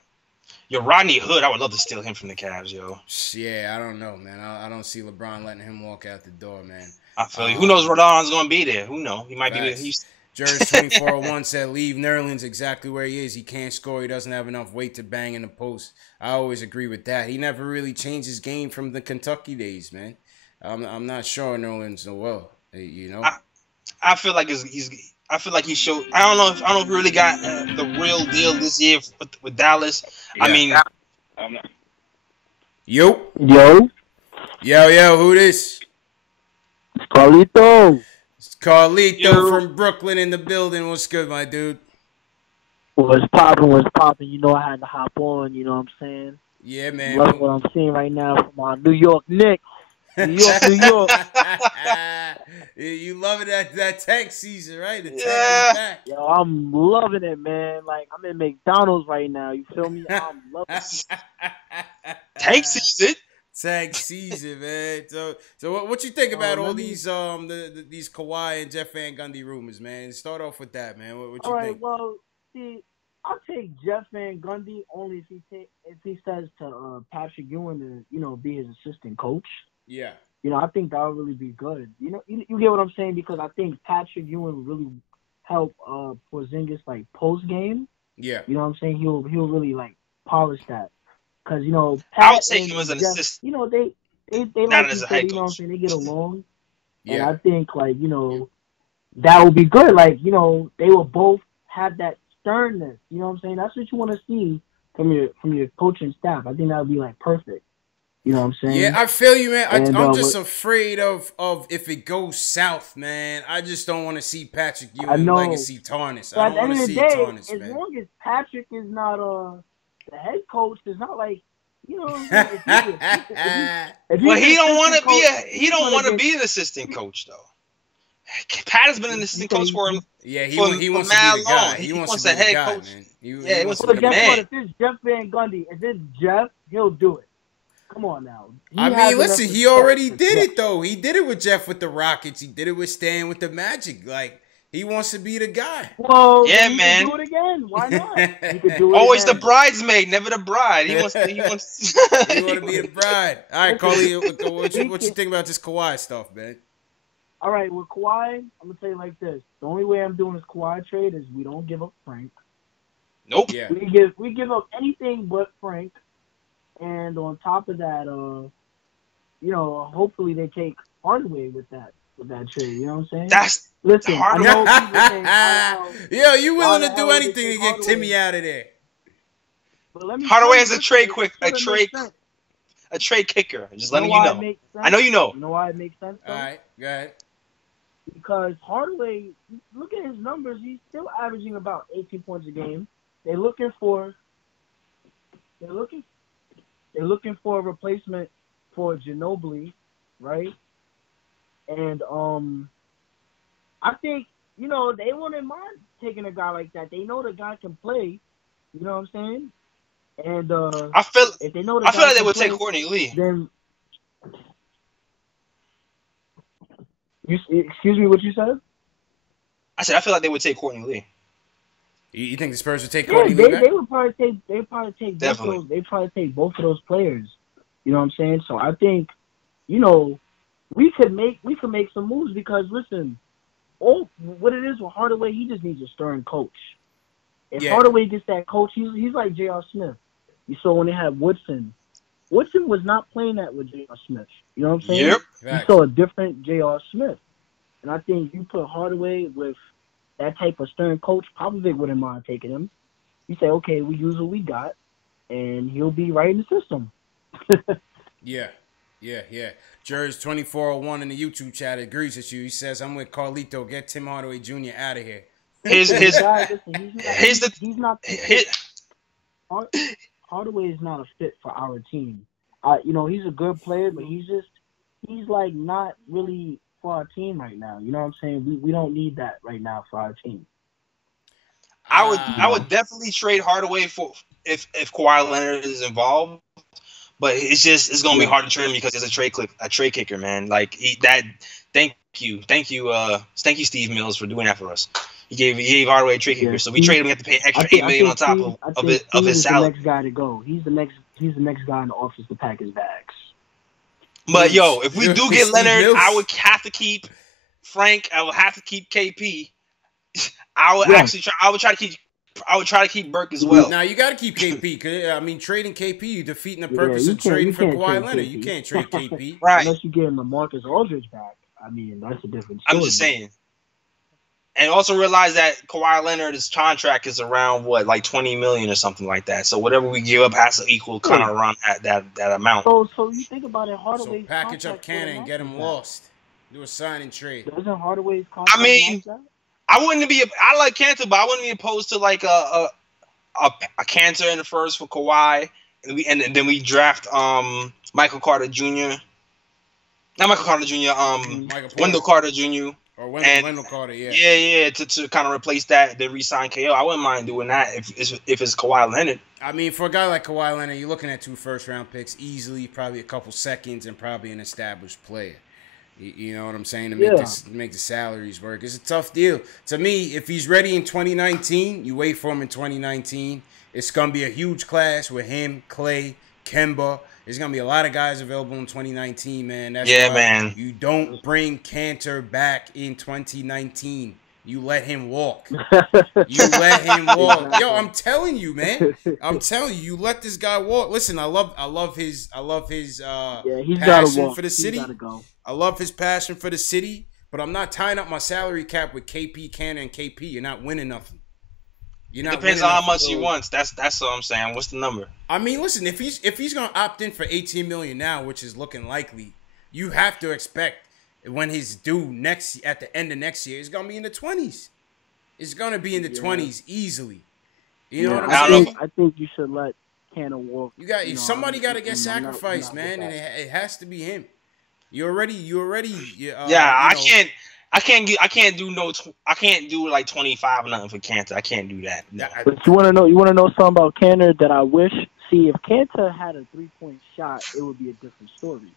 Yo, Rodney Hood, I would love to steal him from the Cavs, yo. Yeah, I don't know, man. I don't see LeBron letting him walk out the door, man. I feel you. Who knows Rodon's going to be there? Who knows? He might be with Houston. Jers 2401 said, leave Nerlens exactly where he is. He can't score. He doesn't have enough weight to bang in the post. I always agree with that. He never really changed his game from the Kentucky days, man. I'm not sure Nerlens well, you know. I feel like he showed. I don't know if he really got the real deal this year with Dallas. Yeah. I mean, yo, who this? It's Carlito. It's Carlito from Brooklyn in the building. What's good, my dude? What's popping? You know I had to hop on. You know what I'm saying? Yeah, man. Love what I'm seeing right now from our New York Knicks. New York. You loving that tank season, right? The tank is back. Yo, I'm loving it, man. Like, I'm in McDonald's right now. You feel me? I'm loving it. Tank season? Tank season, man. So what you think about all these these Kawhi and Jeff Van Gundy rumors, man? Start off with that, man. What you think? All right, well, see, I'll take Jeff Van Gundy only if he says to Patrick Ewing to be his assistant coach. Yeah. I think that would really be good. You get what I'm saying? Because I think Patrick Ewing would really help Porzingis like post game. Yeah. You know what I'm saying? He'll really like polish that. Because I would take him as an assistant. They not like as a each head other, coach. you know what I'm saying? They get along. Yeah. And I think like that would be good. Like they will both have that sternness. You know what I'm saying? That's what you want to see from your coaching staff. I think that would be like perfect. You know what I'm saying? Yeah, I feel you, man. I'm just afraid of if it goes south, man. I just don't want to see Patrick Ewing legacy tarnished. I don't want to see it tarnished, man. As long as Patrick is not the head coach, it's not like Well, he don't want to be an assistant coach though. Pat has been an assistant coach for him. Yeah, he wants to be the guy. He wants to be the guy, man. He wants to be the man. If it's Jeff Van Gundy, if it's Jeff, he'll do it. Come on now. Listen, he already did it though. He did it with Jeff with the Rockets. He did it with Stan with the Magic. Like, he wants to be the guy. Well, yeah, he man. Can do it again. Why not? He could do it Always again. the bridesmaid, never the bride. He wants. He want to be the bride. All right, Carly, what you think about this Kawhi stuff, man? All right, with Kawhi, I'm gonna tell you like this: the only way I'm doing this Kawhi trade is we don't give up Frank. Nope. Yeah. We give up anything but Frank, and on top of that, hopefully they take Hardaway with that trade. You know what I'm saying? Listen. I know people saying, yo, you willing to do anything to get Timmy out of there? Hardaway has a trade kicker. Just letting you know. I know you know. You know why it makes sense? Though? All right, go ahead. Because Hardaway, look at his numbers. He's still averaging about 18 points a game. They're looking for a replacement for Ginobili, right? And I think they wouldn't mind taking a guy like that. They know the guy can play. You know what I'm saying? And I feel like they would play, take Courtney Lee. Then, excuse me, what you said? I said I feel like they would take Courtney Lee. You think the Spurs would take Courtney Lee back? They would probably take Definitely. They probably take both of those players. You know what I'm saying? So I think, we could make some moves because listen, what it is with Hardaway, he just needs a stern coach. If Hardaway gets that coach, he's like J.R. Smith. You saw when they had Woodson. Woodson was not playing that with J.R. Smith. You know what I'm saying? Yep. You saw a different J.R. Smith. And I think you put Hardaway with that type of stern coach, Popovich wouldn't mind taking him. You say, okay, we use what we got, and he'll be right in the system. Yeah. Jers 2401 in the YouTube chat agrees with you. He says, I'm with Carlito. Get Tim Hardaway Jr. out of here. Hardaway is not a fit for our team. He's a good player, but he's like not really for our team right now. You know what I'm saying? We don't need that right now for our team. I would definitely trade Hardaway for if Kawhi Leonard is involved. But it's gonna be hard to trade him because he's a trade kicker, man. Like thank you, Steve Mills for doing that for us. He gave Hardaway a trade kicker, so we traded him. We have to pay extra $8 million on top of his salary. The next guy to go. He's the next guy in the office to pack his bags. But yo, if we do get Leonard, I would have to keep Frank. I would have to keep KP. I would try to keep Burke as well. Now you got to keep KP because trading KP, you're defeating the purpose of trading for Kawhi Leonard. You can't trade KP, right? Unless you get LaMarcus Aldridge back. I mean, that's a different story. I'm just saying. And also realize that Kawhi Leonard's contract is around like $20 million or something like that. So whatever we give up has to equal kind of around that amount. So you think about it, Hardaway. So package up Cannon and get him lost. Do a sign and trade. Doesn't Hardaway's contract? I mean, I like Cantor, but I wouldn't be opposed to like a Cantor in the first for Kawhi, and then we draft Michael Carter Jr. Not Michael Carter Jr. Wendell Carter Jr. Or Wendell Carter, yeah. Yeah, to kind of replace that, then re-sign KO. I wouldn't mind doing that if it's Kawhi Leonard. I mean, for a guy like Kawhi Leonard, you're looking at 2 first-round picks easily, probably a couple seconds, and probably an established player. You know what I'm saying? To make the salaries work. It's a tough deal. To me, if he's ready in 2019, you wait for him in 2019. It's going to be a huge class with him, Clay, Kemba. There's going to be a lot of guys available in 2019, man. That's why man. You don't bring Cantor back in 2019. You let him walk. You let him walk. Yo, I'm telling you, man. I'm telling you, you let this guy walk. Listen, I love his passion for the city. I love his passion for the city, but I'm not tying up my salary cap with KP, Cannon, and KP. You're not winning nothing. It depends on how much he wants. That's what I'm saying. What's the number? I mean, listen, if he's gonna opt in for $18 million now, which is looking likely, you have to expect when he's due at the end of next year, it's gonna be in the 20s. It's gonna be in the 20s easily. You know what I'm saying? I think you should let Cannon walk. Somebody got to get sacrificed, man, and it has to be him. You already. I can't do like 25 or nothing for Cantor. I can't do that. No. But you want to know something about Cantor that I wish. See, if Cantor had a 3-point shot, it would be a different story.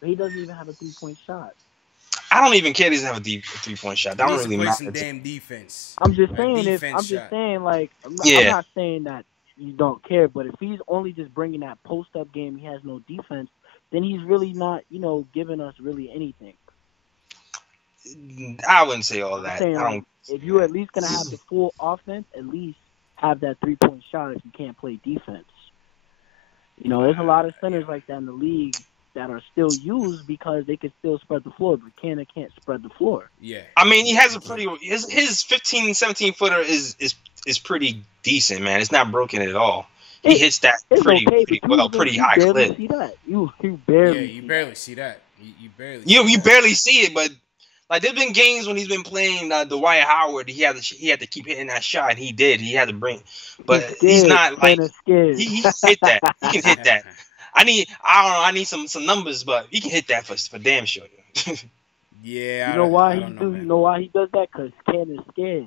But he doesn't even have a 3-point shot. I don't even care if he doesn't have a 3-point shot. That don't really matter. Some damn defense. I'm just saying I'm not saying that you don't care, but if he's only just bringing that post-up game, he has no defense, then he's really not, giving us really anything. I wouldn't say all that. If you're at least going to have the full offense, at least have that 3-point shot if you can't play defense. There's a lot of centers like that in the league that are still used because they can still spread the floor, but Cannon can't spread the floor. Yeah. I mean, he has his 15, 17-footer is pretty decent, man. It's not broken at all. He hits that pretty high clip. You barely see that. You barely see it, but like there's been games when he's been playing Dwight Howard, he had to keep hitting that shot. He did. He had to bring, but he's not like he hit that. He can hit that. I need some numbers, but he can hit that for damn sure. Yeah. You know why he does that? Because Cannon's scared.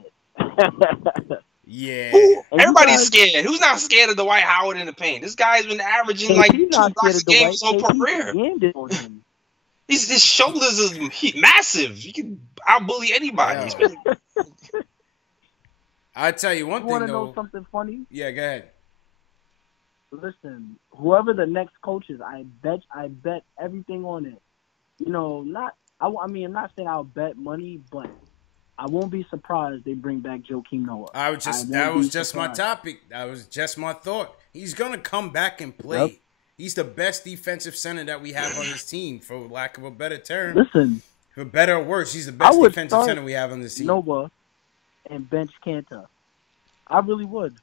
Yeah. Everybody's scared. Who's not scared of Dwight Howard in the paint? This guy's been averaging like 2 blocks a game his whole career. His shoulders is massive. He can out-bully anybody. Yeah. I tell you one thing, though. You want to know something funny? Yeah, go ahead. Listen, whoever the next coach is, I bet everything on it. I'm not saying I'll bet money, but I won't be surprised they bring back Joakim Noah. That was just my topic. That was just my thought. He's gonna come back and play. Yep. He's the best defensive center that we have on this team, for lack of a better term. Listen, for better or worse, he's the best defensive center we have on this team. Noah and bench Cantor. I really would.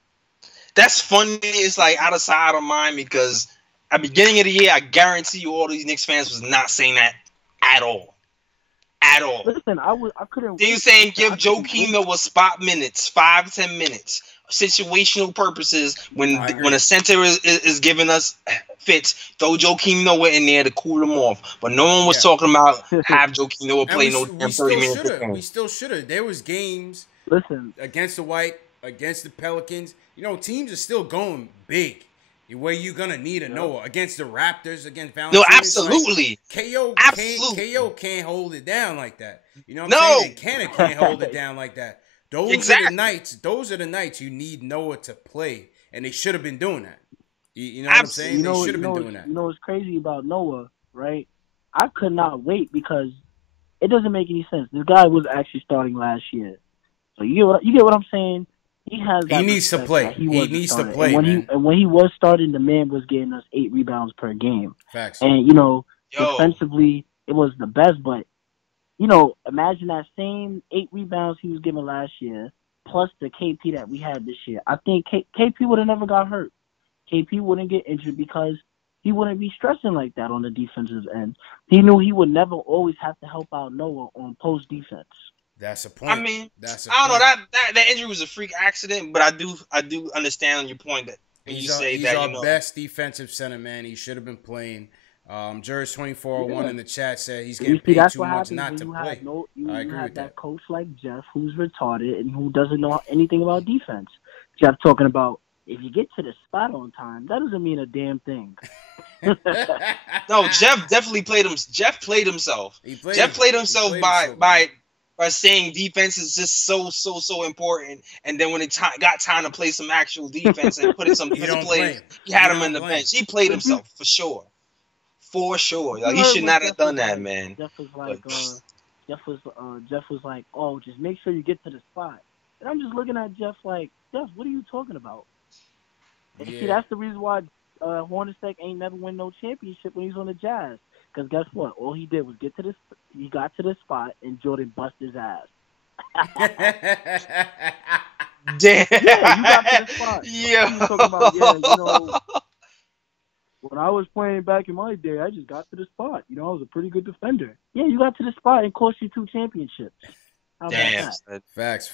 That's funny. It's like out of sight, out of mind, because at the beginning of the year, I guarantee you all these Knicks fans was not saying that at all. At all. Listen, I couldn't. They were saying give Joakim Noah spot minutes, 5-10 minutes, situational purposes. When a center is giving us fits, throw Joakim Noah in there to cool them off. But no one was talking about have Joakim Noah play 30 minutes. We still should have. There was games. Listen, against the White against the Pelicans, teams are still going big. Where you gonna need a Noah against the Raptors, against Valanciunas? No, absolutely. Like, KO Absolutely. can't hold it down like that. You know what No. I'm saying? And Cannon can't hold it down like that. Those Exactly. are the nights you need Noah to play, and they should have been doing that. You know what I'm saying? They should have been doing that. You know what's crazy about Noah, right? I could not wait because it doesn't make any sense. This guy was actually starting last year, so you get what I'm saying. He needs to play. He needs to play, and when he was starting, the man was getting us 8 rebounds per game. Facts. And defensively, it was the best. But imagine that same 8 rebounds he was giving last year, plus the KP that we had this year. I think KP would have never got hurt. KP wouldn't get injured because he wouldn't be stressing like that on the defensive end. He knew he would never always have to help out Noah on post defense. That's a point. I mean, I don't know, that injury was a freak accident, but I do understand your point that when you say that he's our best defensive center, man. He should have been playing. Jurors 2401 in the chat said he's getting paid too much not to play. I agree with that. Coach like Jeff, who's retarded and who doesn't know anything about defense. Jeff talking about if you get to the spot on time, that doesn't mean a damn thing. No, Jeff definitely played him. Jeff played himself. Jeff played himself by saying defense is just so important, and then when it got time to play some actual defense and put in some plays, he had him in the bench. He played himself for sure. Like, he should not have done that, man. Jeff was like, Jeff was like, oh, just make sure you get to the spot. And I'm just looking at Jeff like, Jeff, what are you talking about? And see, that's the reason why Hornacek ain't never win no championship when he's on the Jazz. Because guess what? All he did was he got to the spot, and Jordan bust his ass. Damn. Yeah, you got to the spot. When I was playing back in my day, I just got to the spot. I was a pretty good defender. Yeah, you got to the spot and cost you 2 championships. Damn. Facts.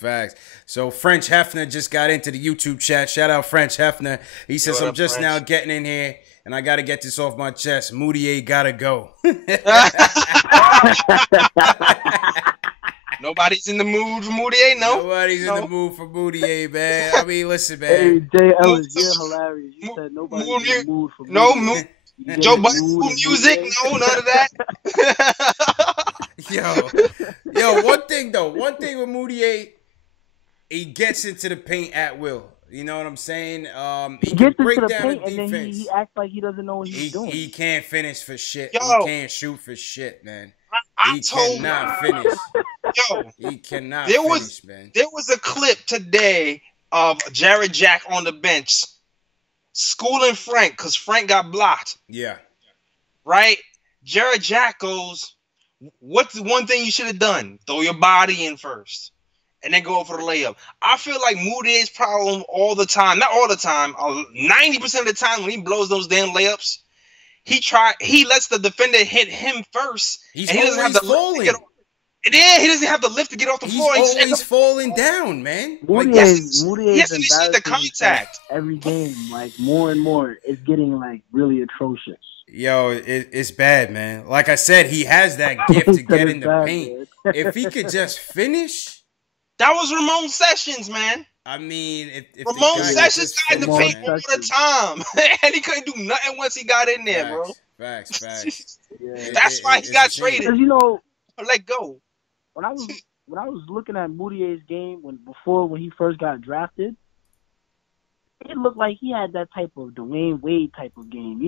So French Hefner just got into the YouTube chat. Shout out French Hefner. He says, I'm just now getting in here, and I got to get this off my chest. Moutier got to go. Nobody's in the mood for Moutier, no? Nobody's in the mood for Moutier, man. I mean, listen, man. Hey, Jay Ellis, you're hilarious. You said nobody's in the mood for Moutier. Joe Budden music? No, none of that. Yo, one thing with Moutier, he gets into the paint at will. You know what I'm saying? He can break down the defense. And then he acts like he doesn't know what he's doing. He can't finish for shit. Yo, he can't shoot for shit, man. He cannot finish. He cannot finish, man. There was a clip today of Jared Jack on the bench schooling Frank because Frank got blocked. Yeah. Right? Jared Jack goes, what's the one thing you should have done? Throw your body in first and then go for the layup. I feel like Moutier's problem all the time, not all the time, 90% of the time when he blows those damn layups, he lets the defender hit him first. He doesn't have the falling. He doesn't have the lift to get off the floor. He's always falling down, man. Moutier is the contact every game. Like more and more, it's getting like really atrocious. Yo, it's bad, man. Like I said, he has that gift to get in the paint. If he could just finish. That was Ramon Sessions, man. I mean, if Ramon Sessions got in the paint all the time, and he couldn't do nothing once he got in there, bro. Facts. Yeah. That's why he got traded. Let go. When I was looking at Moutier's game when he first got drafted, it looked like he had that type of Dwayne Wade type of game,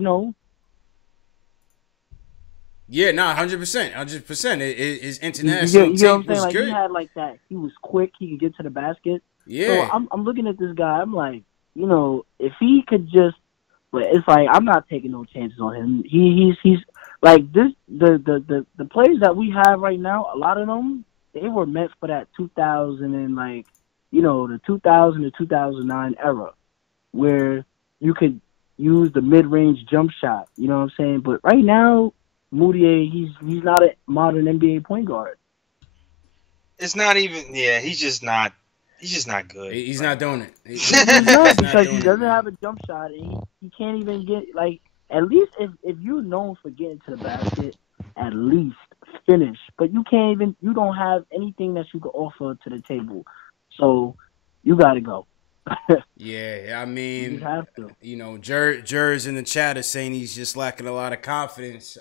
Yeah, 100%. His international team was like, good. He had like that. He was quick. He could get to the basket. Yeah. So I'm looking at this guy. I'm like, if he could just, but it's like I'm not taking no chances on him. He's like this. The players that we have right now, a lot of them, they were meant for that 2000 and the 2000 to 2009 era, where you could use the mid-range jump shot. You know what I'm saying? But right now, Moutier, he's not a modern NBA point guard. It's not even. Yeah, he's just not good. He's not doing it. He's not because he doesn't have a jump shot, and he can't even get like. At least if you're known for getting to the basket, at least finish. But you can't even. You don't have anything that you can offer to the table. So, you got to go. Yeah, I You mean, just have to. you know, Jer's in the chat is saying he's just lacking a lot of confidence.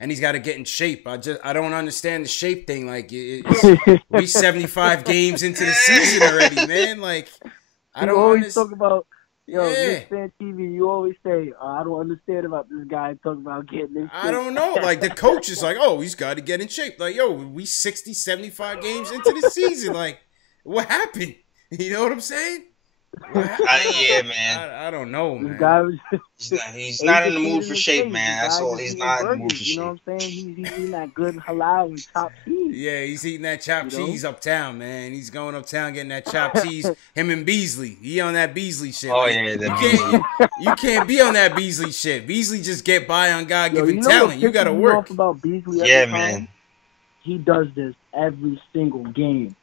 And he's got to get in shape. I don't understand the shape thing. Like we 75 games into the season already, man. Like I don't always talk about yeah. KnicksFanTV. You always say, I don't understand about this guy talking about getting in shape. I don't know. Like the coach is like, oh, he's got to get in shape. Like, yo, we 60, 75 games into the season. Like, what happened? You know what I'm saying? Yeah, man. I don't know, man. He's not in the mood for shape, man. That's all. He's not in the mood for shape. You know what I'm saying? He's eating that good halal and chopped cheese. Yeah, he's eating that chopped cheese uptown, man. He's going uptown getting that chopped cheese. Him and Beasley. He on that Beasley shit. Oh, yeah. You can't be on that Beasley shit. Beasley just get by on God-given talent. You got to work. Off about Beasley man. He does this every single game.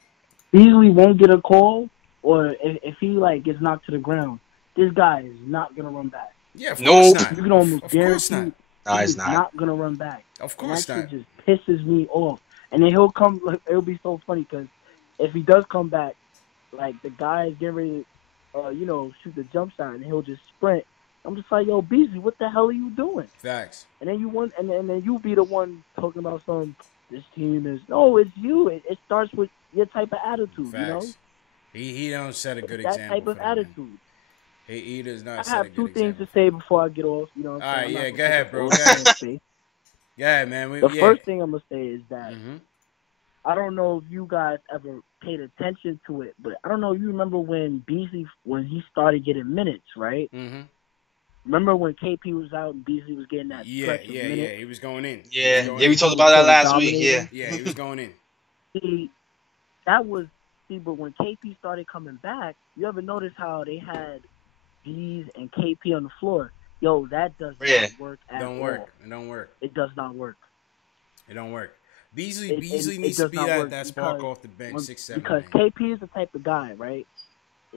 Beasley won't get a call. Or if he gets knocked to the ground, this guy is not gonna run back. Yeah, of course not. You can almost guarantee he's not gonna run back. Of course not. That shit just pisses me off. And then he'll come. It'll be so funny because if he does come back, like the guy is getting ready to, shoot the jump shot, and he'll just sprint. I'm just like, yo, Beasley, what the hell are you doing? Facts. And then and then you be the one talking about this team is it's you. It starts with your type of attitude. Facts. You know. He don't set a good that example. That type of attitude. He does not. I have two things to say before I get off. You know. All right, yeah, go ahead, bro. Go ahead, man. The first thing I'm gonna say is that I don't know if you guys ever paid attention to it, but I don't know if you remember when Beasley he started getting minutes, right? Mm-hmm. Remember when KP was out and Beasley was getting that? Yeah. He was going in. Yeah, we talked about that last week. Yeah, he was going in. But when KP started coming back, you ever notice how they had Bees and KP on the floor? Yo, that does not work at all. It don't work. It does not work. It don't work. Beasley needs to be that spark off the bench, 6'7". Because KP is the type of guy, right?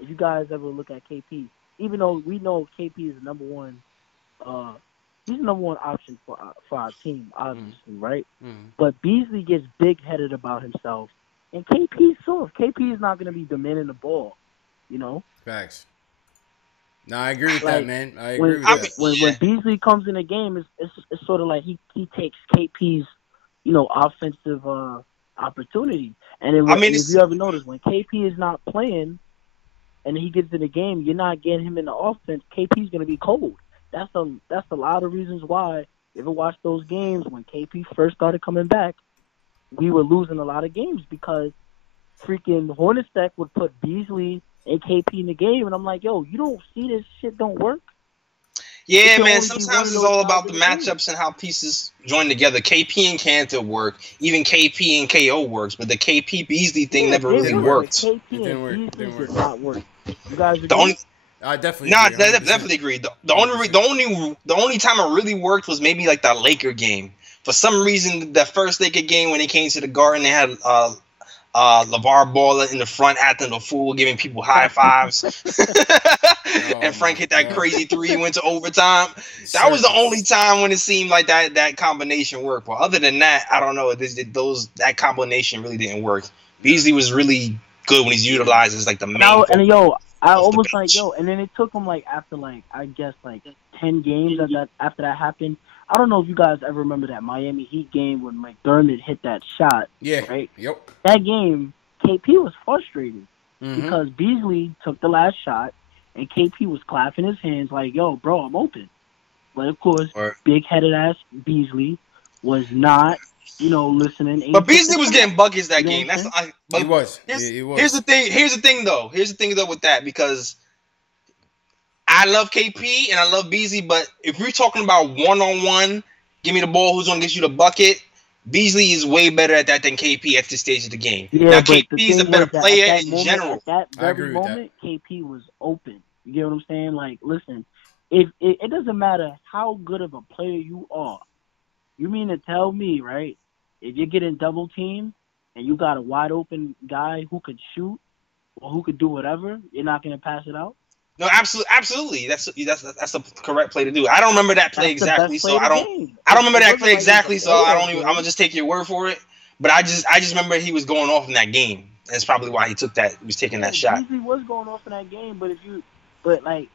If you guys ever look at KP, even though we know KP is the number one, he's the number one option for our team, obviously, right? Mm-hmm. But Beasley gets big-headed about himself. And KP's soft. KP is not going to be demanding the ball, you know? Facts. No, I agree with that, man. I agree with that. When Beasley comes in the game, it's sort of like he takes KP's, offensive opportunity. And if you ever notice, when KP is not playing and he gets in the game, you're not getting him in the offense, KP's going to be cold. That's a lot of reasons why. You ever watch those games when KP first started coming back, we were losing a lot of games because freaking Hornacek would put Beasley and KP in the game, and I'm like, yo, you don't see this shit don't work? Yeah, man, sometimes it's all about the matchups and how pieces join together. KP and Cantor work. Even KP and KO works, but the KP Beasley thing never really worked. KP and Beasley did not work. You guys agree? I definitely agree. I definitely agree. The only time it really worked was maybe like that Laker game. For some reason, the first Laker game when they came to the Garden, they had LeVar Ball in the front acting a fool, giving people high fives. And Frank hit that crazy three, went to overtime. That was the only time when it seemed like that combination worked. But other than that, I don't know. That combination really didn't work. Beasley was really good when he's utilized as like the main. I almost and then it took him after I guess 10 games after that happened. I don't know if you guys ever remember that Miami Heat game when McDermott hit that shot. Yeah. Right? Yep. That game, KP was frustrated because Beasley took the last shot and KP was clapping his hands like, yo, bro, I'm open. But, of course, big-headed ass Beasley was not, listening. But Beasley was getting buckets that game. He was. Here's the thing, though. With that, because I love KP and I love Beasley, but if we're talking about one-on-one, give me the ball, who's going to get you the bucket, Beasley is way better at that than KP at this stage of the game. Yeah, now, KP is a better player in general. At that very moment, KP was open. You get what I'm saying? Listen, if it doesn't matter how good of a player you are. You mean to tell me, right, if you're getting double teamed and you got a wide open guy who could shoot or who could do whatever, you're not going to pass it out? No, absolutely. That's the correct play to do. I don't remember that play exactly, so I don't remember that play exactly, so I'm gonna just take your word for it. But I just remember he was going off in that game. That's probably why he took that. He was taking that shot. Beasley was going off in that game, but like,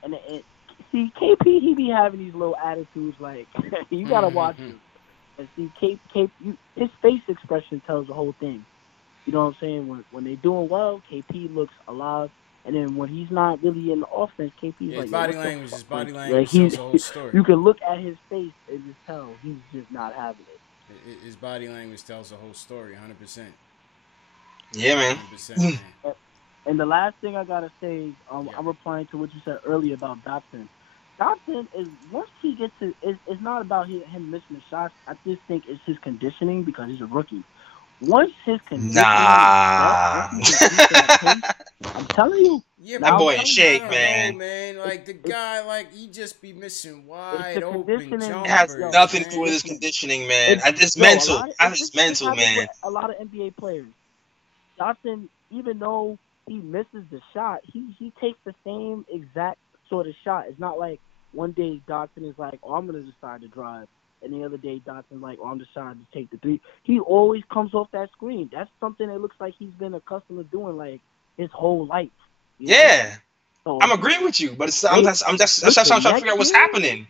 see, KP, he be having these little attitudes. Like, you gotta watch him. And see, his face expression tells the whole thing. You know what I'm saying? When they're doing well, KP looks alive. And then when he's not really in the offense, KP's like... His body language tells the whole story. You can look at his face and just tell he's just not having it. His body language tells the whole story, 100%. Yeah, man. 100%, man. And the last thing I got to say, I'm replying to what you said earlier about Dotson. Dotson is, once he gets to... It's not about him missing the shots. I just think it's his conditioning because he's a rookie. Once his conditioning I'm telling you. Yeah, that boy in shape, man. Man. Like, the guy, like, he just be missing wide open jumpers. It has nothing to do with his conditioning, man. It's mental. It's mental, man. A lot of NBA players. Dotson, even though he misses the shot, he takes the same exact sort of shot. It's not like one day Dotson is like, oh, I'm going to decide to drive. And the other day, Dotson's like, oh, I'm deciding to take the three. He always comes off that screen. That's something that looks like he's been accustomed to doing, like, his whole life. Yeah. So, I'm agreeing with you, but I'm just trying to figure out what's happening.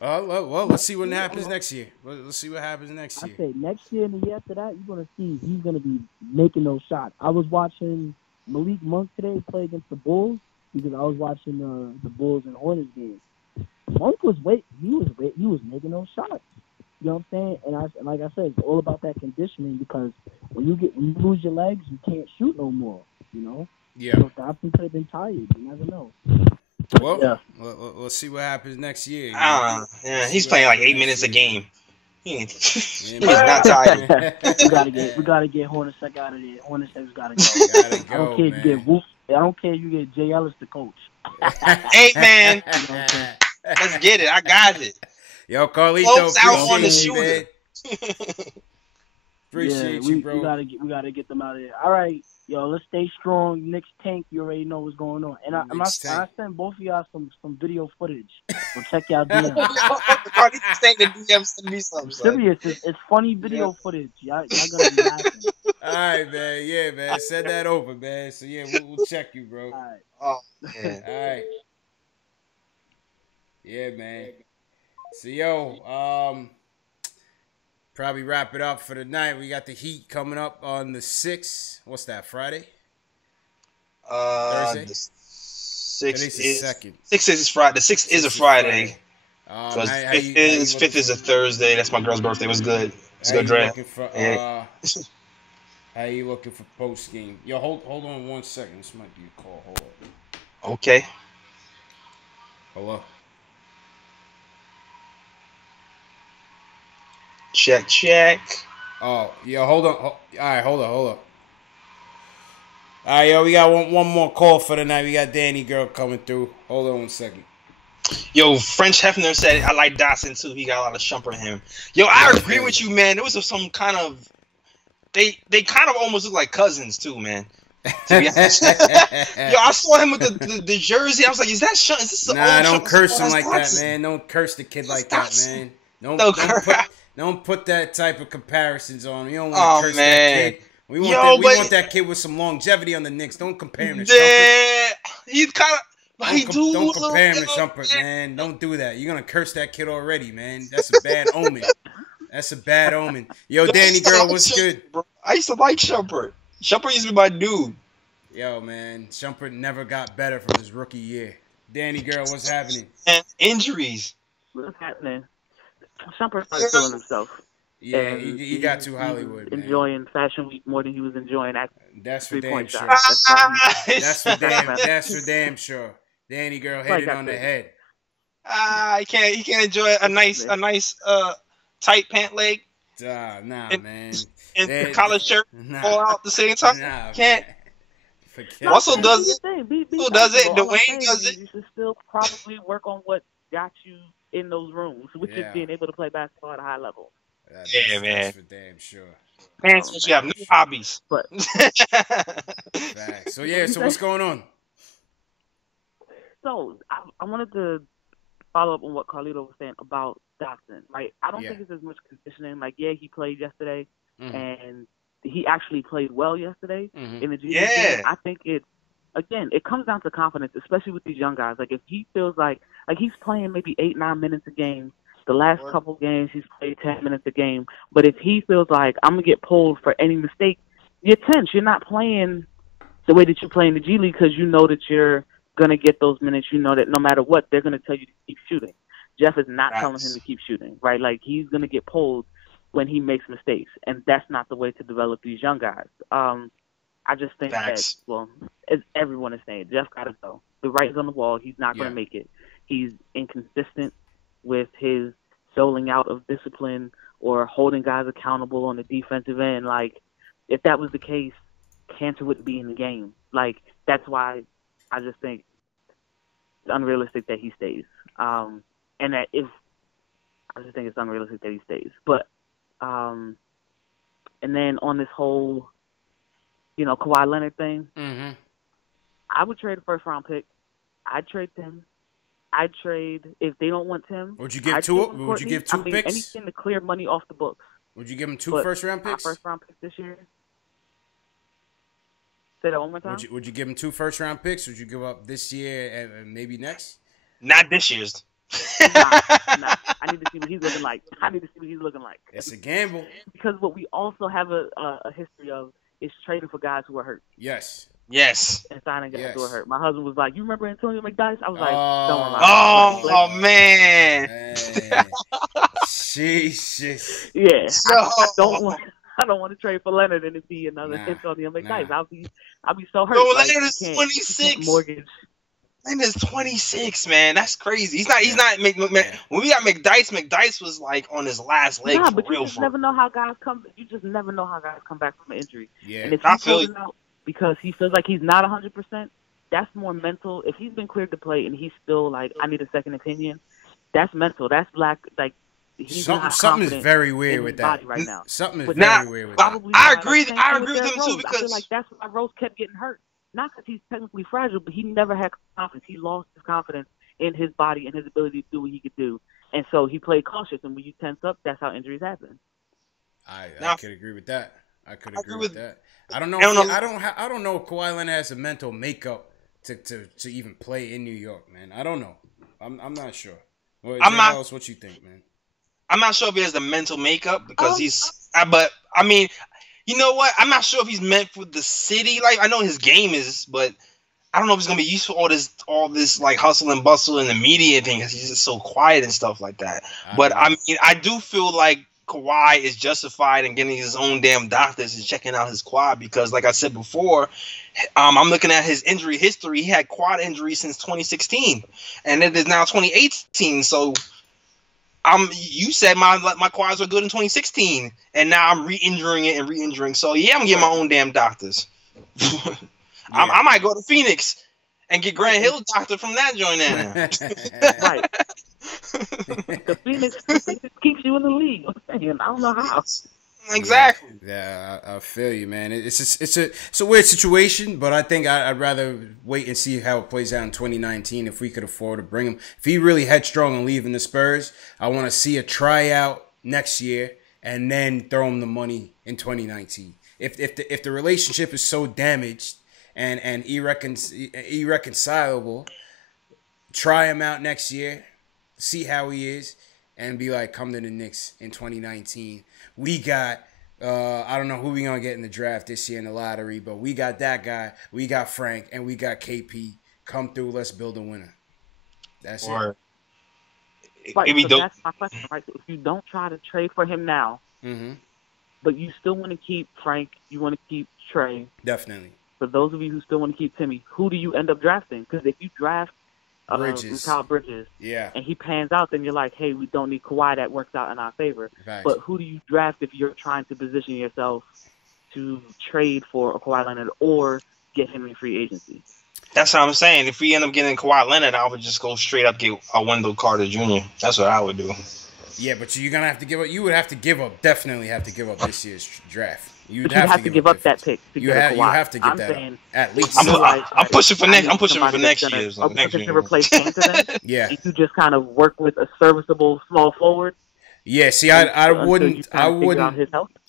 Well, let's see what happens next year. Let's see what happens next year. I say next year and the year after that, you're going to see he's going to be making those shots. I was watching Malik Monk today play against the Bulls because I was watching the Bulls and Hornets game. Monk he was making those shots. You know what I'm saying? And like I said, it's all about that conditioning because when you lose your legs, you can't shoot no more. You know? Yeah. So Dotson could have been tired. You never know. Well, let's see what happens next year. Yeah, he's playing like 8 minutes a game. He's not tired. we gotta get Hornacek out of there. Hornacek's gotta go. I don't care if you get Wolf. I don't care if you get Jay Ellis the coach. Hey man. Let's get it. I got it. Yo, Carlito, close out on the shooter. Appreciate you, bro. We gotta get them out of there. All right, yo, let's stay strong. Knicks tank. You already know what's going on. And I sent both of y'all some video footage. So check y'all DMs. Carlito's saying the DM send me something. Serious, it's funny video footage. Y'all gonna be laughing. All right, man. Yeah, man. Send that over, man. So yeah, we'll check you, bro. All right. Oh, yeah. All right. Yeah, man. So, yo, probably wrap it up for the night. We got the Heat coming up on the 6th. What's that, Friday? Thursday? The 6th is second. 6th is Friday. The 6th is a Friday. Because 5th is a Thursday. That's my girl's birthday. It was good. It's a good draft. How you looking for post game? Yo, hold on 1 second. This might be a call. Hold on. Okay. Hello. Check. Oh, yeah, hold on. All right, hold on. All right, yo, we got one more call for the night. We got Dani girl coming through. Hold on 1 second. Yo, French Hefner said, I like Dotson, too. He got a lot of shumper in him. Yo, I agree with you, man. There was some kind of... They kind of almost look like cousins, too, man. To be honest. Yo, I saw him with the jersey. I was like, is that Sean? Is this don't curse him like that, man. Don't curse the kid like that, man. Don't put that type of comparisons on him. You don't want to curse that kid. We want that kid with some longevity on the Knicks. Don't compare him to Shumpert. He's kind of... Don't compare him to Shumpert, man. Don't do that. You're going to curse that kid already, man. That's a bad omen. That's a bad omen. Yo, Dani girl, what's good? I used to like Shumpert. Shumpert used to be my dude. Yo, man. Shumpert never got better from his rookie year. Dani girl, what's happening? And injuries. What's happening? Shumpert's not feeling himself. Yeah, he got too Hollywood, man. Enjoying Fashion Week more than he was enjoying That's for damn sure. That's for damn sure. Dani girl hit it on the head. He can't enjoy a nice tight pant leg. Nah, man. And the collar shirt all out at the same time. Nah, can't. Russell does it. Dwayne does it. You should still probably work on what got you in those rooms, which is being able to play basketball at a high level. Man. That's for damn sure. Man, since you have new hobbies. But so what's going on? So I wanted to follow up on what Carlito was saying about Dotson. Right, I don't think it's as much conditioning. Like, he played yesterday, and he actually played well yesterday in the G League Yeah. game. I think it comes down to confidence, especially with these young guys. Like if he feels like he's playing maybe 8-9 minutes a game. The last couple games he's played 10 minutes a game. But if he feels like I'm gonna get pulled for any mistake, you're tense. You're not playing the way that you play in the G League because you know that you're gonna get those minutes. You know that no matter what, they're gonna tell you to keep shooting. Jeff is not telling him to keep shooting, right? Like he's gonna get pulled when he makes mistakes, and that's not the way to develop these young guys. I just think that, well, as everyone is saying, Jeff got to go. The writing's on the wall. He's not going to make it. He's inconsistent with his doling out of discipline or holding guys accountable on the defensive end. Like, if that was the case, Cantor wouldn't be in the game. Like, that's why I just think it's unrealistic that he stays. I just think it's unrealistic that he stays. But, and then on this whole, Kawhi Leonard thing, I would trade a first-round pick. I'd trade Tim. I'd trade, if they don't want Tim. Would you give two picks? Anything to clear money off the books. Would you give him two first-round picks? First-round picks this year. Say that one more time. Would you give him 2 first-round picks? Would you give up this year and maybe next? Not this year's. Nah. I need to see what he's looking like. It's a gamble. Because what we also have a history of is trading for guys who are hurt. Yes. And signing guys who are hurt. My husband was like, "You remember Antonio McDyess?" I was like, "Don't worry." Oh man. Jesus. Yeah. I don't want to trade for Leonard and it be another Antonio McDyess. I'll be so hurt. No, Leonard is 26. Mortgage. Leonard's 26, man. That's crazy. He's not. When we got McDyess was like on his last leg. But you just never know how guys come. You just never know how guys come back from an injury. Yeah. And if he's holding out because he feels like he's not 100%, that's more mental. If he's been cleared to play and he's still like, I need a second opinion, that's mental. That's black. Like something is very weird with that right now. Something is very weird with that. I agree with him too because I feel like that's why Rose kept getting hurt. Not because he's technically fragile, but he never had confidence. He lost his confidence in his body and his ability to do what he could do. And so he played cautious. And when you tense up, that's how injuries happen. I could agree with that. I agree with that. I don't know if Kawhi Leonard has a mental makeup to even play in New York, man. I don't know. I'm not sure. What you think, man? I'm not sure if he has the mental makeup because but I mean, you know what? I'm not sure if he's meant for the city. Like I know his game is, but I don't know if he's gonna be used for all this like hustle and bustle and the media thing. He's just so quiet and stuff like that. But I mean, I do feel like Kawhi is justified in getting his own damn doctors and checking out his quad because, like I said before, I'm looking at his injury history. He had quad injuries since 2016, and it is now 2018. So. You said my quads were good in 2016, and now I'm re-injuring it. So yeah, I'm getting my own damn doctors. I might go to Phoenix and get Grant Hill doctor from that joint in. Right. The Phoenix keeps you in the league. I don't know how. Exactly. Yeah, I feel you, man. It's a weird situation, but I think I'd rather wait and see how it plays out in 2019 if we could afford to bring him. If he really headstrong and leaving the Spurs, I want to see a tryout next year and then throw him the money in 2019. If the relationship is so damaged and irreconcilable, try him out next year, see how he is, and be like, come to the Knicks in 2019. We got, I don't know who we going to get in the draft this year in the lottery, but we got that guy, we got Frank, and we got KP. Come through, let's build a winner. That's it. Right, so that's my question, right? So if you don't try to trade for him now, but you still want to keep Frank, you want to keep Trey. Definitely. For those of you who still want to keep Timmy, who do you end up drafting? Because if you draft Kyle Bridges, and he pans out, then you're like, hey, we don't need Kawhi. That works out in our favor. Right. But who do you draft if you're trying to position yourself to trade for a Kawhi Leonard or get him in free agency? That's what I'm saying. If we end up getting Kawhi Leonard, I would just go straight up get a Wendell Carter Jr. That's what I would do. Yeah, but you're gonna have to give up. You would have to give up. Definitely have to give up this year's draft. You'd have to give up that pick. You have to get that at least. I'm pushing for next. I'm pushing for next year. I'm pushing to replace Cantor then. Yeah. And you just kind of work with a serviceable small forward. Yeah. See, I wouldn't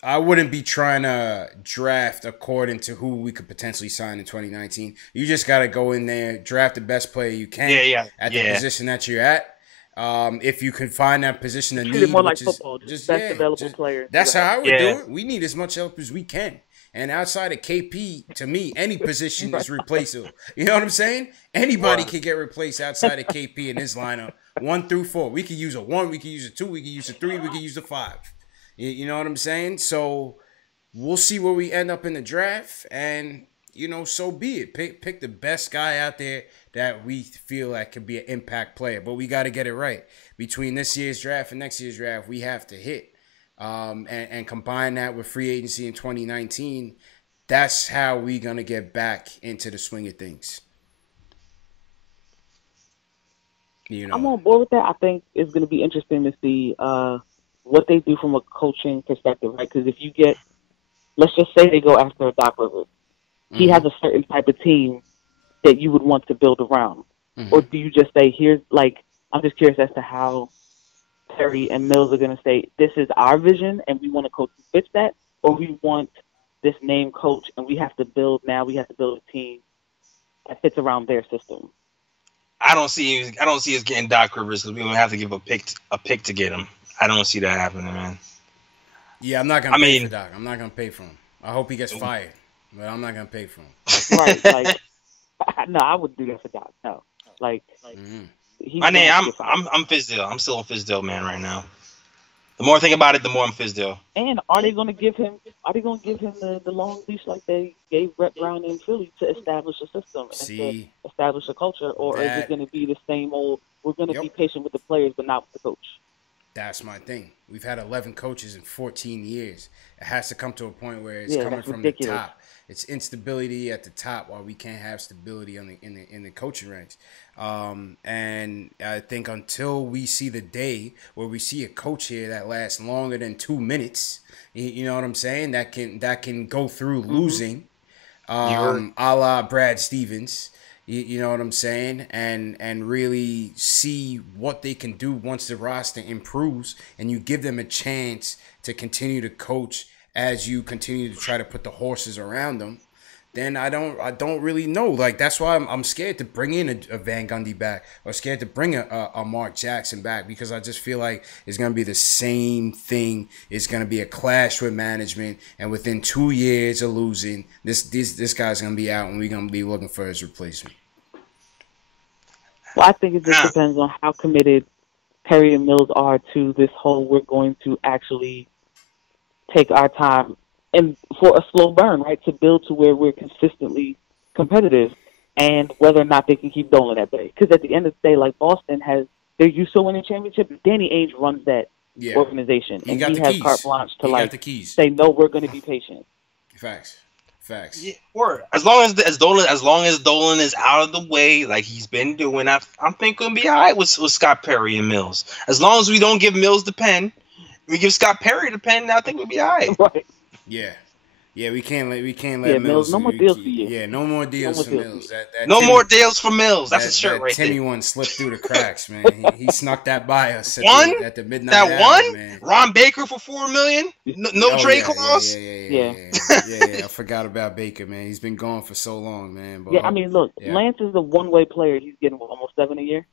I wouldn't be trying to draft according to who we could potentially sign in 2019. You just got to go in there, draft the best player you can at the position that you're at. If you can find that position of Treat need, it more like which is football, just best available player. That's how I would do it. We need as much help as we can. And outside of KP, to me, any position is replaceable. You know what I'm saying? Anybody can get replaced outside of KP in this lineup, 1 through 4. We could use a 1, we could use a 2, we could use a 3, we could use a 5. You know what I'm saying? So we'll see where we end up in the draft, and so be it. Pick the best guy out there that we feel like could be an impact player. But we got to get it right. Between this year's draft and next year's draft, we have to hit. And combine that with free agency in 2019, that's how we going to get back into the swing of things. I'm on board with that. I think it's going to be interesting to see what they do from a coaching perspective, right? Because if you get, let's just say they go after Doc Rivers. He has a certain type of team that you would want to build around. Or do you just say, I'm just curious as to how Terry and Mills are going to say, this is our vision and we want a coach who fits that, or we want this name coach and we have to build a team that fits around their system. I don't see us getting Doc Rivers because we don't have to give a pick to get him. I don't see that happening, man. Yeah, I'm not going to pay for Doc. I'm not going to pay for him. I hope he gets fired, but I'm not going to pay for him. Right, no, I wouldn't do that for Doc. No, my name, I'm Fizdale. I'm still a Fizdale man right now. The more I think about it, the more I'm Fizdale. And are they going to give him? Are they going to give him the long leash like they gave Brett Brown in Philly to establish a system and to establish a culture, or is it going to be the same old? We're going to be patient with the players, but not with the coach. That's my thing. We've had 11 coaches in 14 years. It has to come to a point where it's coming from the top. It's instability at the top while we can't have stability in the coaching ranks. And I think until we see the day where we see a coach here that lasts longer than 2 minutes, you know what I'm saying? That can go through losing, a la Brad Stevens. You know what I'm saying? And really see what they can do once the roster improves and you give them a chance to continue to coach as you continue to try to put the horses around them. Then I don't really know. That's why I'm scared to bring in a Van Gundy back or scared to bring a Mark Jackson back, because I just feel like it's going to be the same thing. It's going to be a clash with management, and within 2 years of losing, this guy's going to be out and we're going to be looking for his replacement. Well, I think it just depends on how committed Terry and Mills are to this whole we're going to actually take our time and for a slow burn, right, to build to where we're consistently competitive, and whether or not they can keep Dolan at bay. Because at the end of the day, Boston they're used to winning championships. Danny Ainge runs that organization, and he has carte blanche to say, no, we're going to be patient. Facts. Yeah, word. As long as Dolan is out of the way, like he's been doing, I'm thinking we'll be all right with Scott Perry and Mills. As long as we don't give Mills the pen, we give Scott Perry the pen. I think we'll be all right. Right. Yeah, we can't let Mills. No more deals for you. Yeah, no more deals for Mills. No more deals for Mills. That's a shirt right there. Timmy one slipped through the cracks, man. He snuck that by us at the midnight hour, that man. Ron Baker for $4 million. No trade clause. Yeah. I forgot about Baker, man. He's been gone for so long, man. But, look, Lance is a one-way player. He's getting almost $7 a year.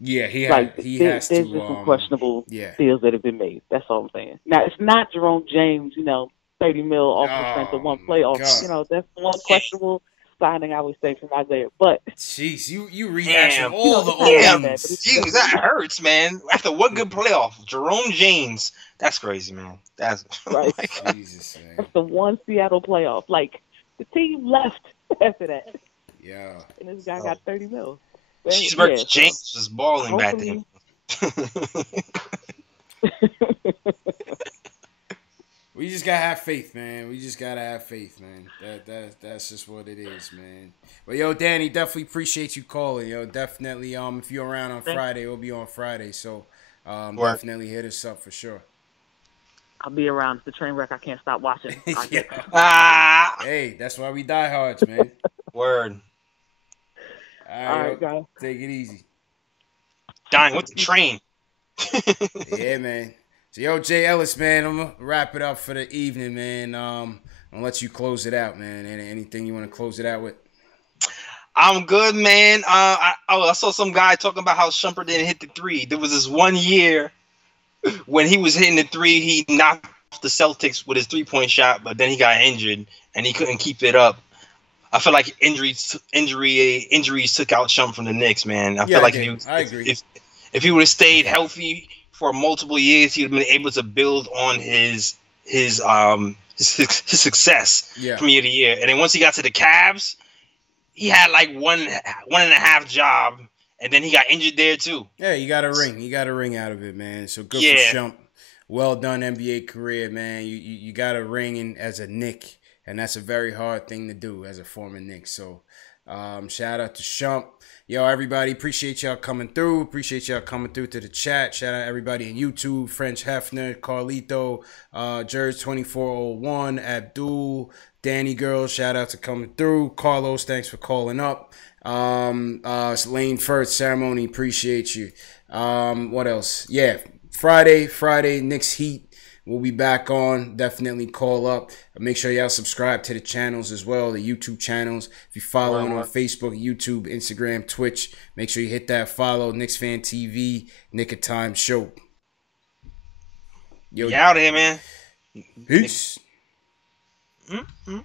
Yeah, he has there's to. There's just some questionable deals that have been made. That's all I'm saying. Now, it's not Jerome James, $30 million off the strength of one playoff. God. That's one questionable signing I would say from Isaiah. But jeez, you rehashing all the old Jeez, that hurts, man. After one good playoff, Jerome James. That's crazy, man. That's right. Jesus, man. That's the one Seattle playoff. The team left after that. Yeah. And this guy got $30 million. Cheeseburger James was balling back then. We just gotta have faith, man. We just gotta have faith, man. That's just what it is, man. But yo, Danny, definitely appreciate you calling. Yo, definitely. If you're around on Friday, we'll be on Friday. So, definitely hit us up for sure. I'll be around. It's the train wreck I can't stop watching. Hey, that's why we diehards, man. Word. All right, guys. Take it easy. Dying with the train. Yeah, man. So, yo, Jay Ellis, man, I'm going to wrap it up for the evening, man. I'm going to let you close it out, man. Anything you want to close it out with? I'm good, man. I saw some guy talking about how Shumpert didn't hit the three. There was this one year when he was hitting the three, he knocked the Celtics with his 3-point shot, but then he got injured and he couldn't keep it up. I feel like injuries took out Shump from the Knicks, man. I feel like I agree. If he would have stayed healthy for multiple years, he would have been able to build on his success from year to year. And then once he got to the Cavs, he had like one and a half job, and then he got injured there too. Yeah, you got a ring. You got a ring out of it, man. So good for Shump. Well done NBA career, man. You got a ring as a Knick, and that's a very hard thing to do as a former Knick. So shout out to Shump. Yo, everybody, appreciate y'all coming through. Appreciate y'all coming through to the chat. Shout out everybody on YouTube, French Hefner, Carlito, Jerz2401, Abdul, Dani Girl, shout out to coming through. Carlos, thanks for calling up. Lane First Ceremony, appreciate you. What else? Yeah, Friday, Knicks Heat. We'll be back on. Definitely call up. Make sure y'all subscribe to the channels as well, the YouTube channels. If you follow on Facebook, YouTube, Instagram, Twitch, make sure you hit that follow. KnicksFanTV, Nick of Time Show. Yo, you out here, man. Peace. Mm-hmm.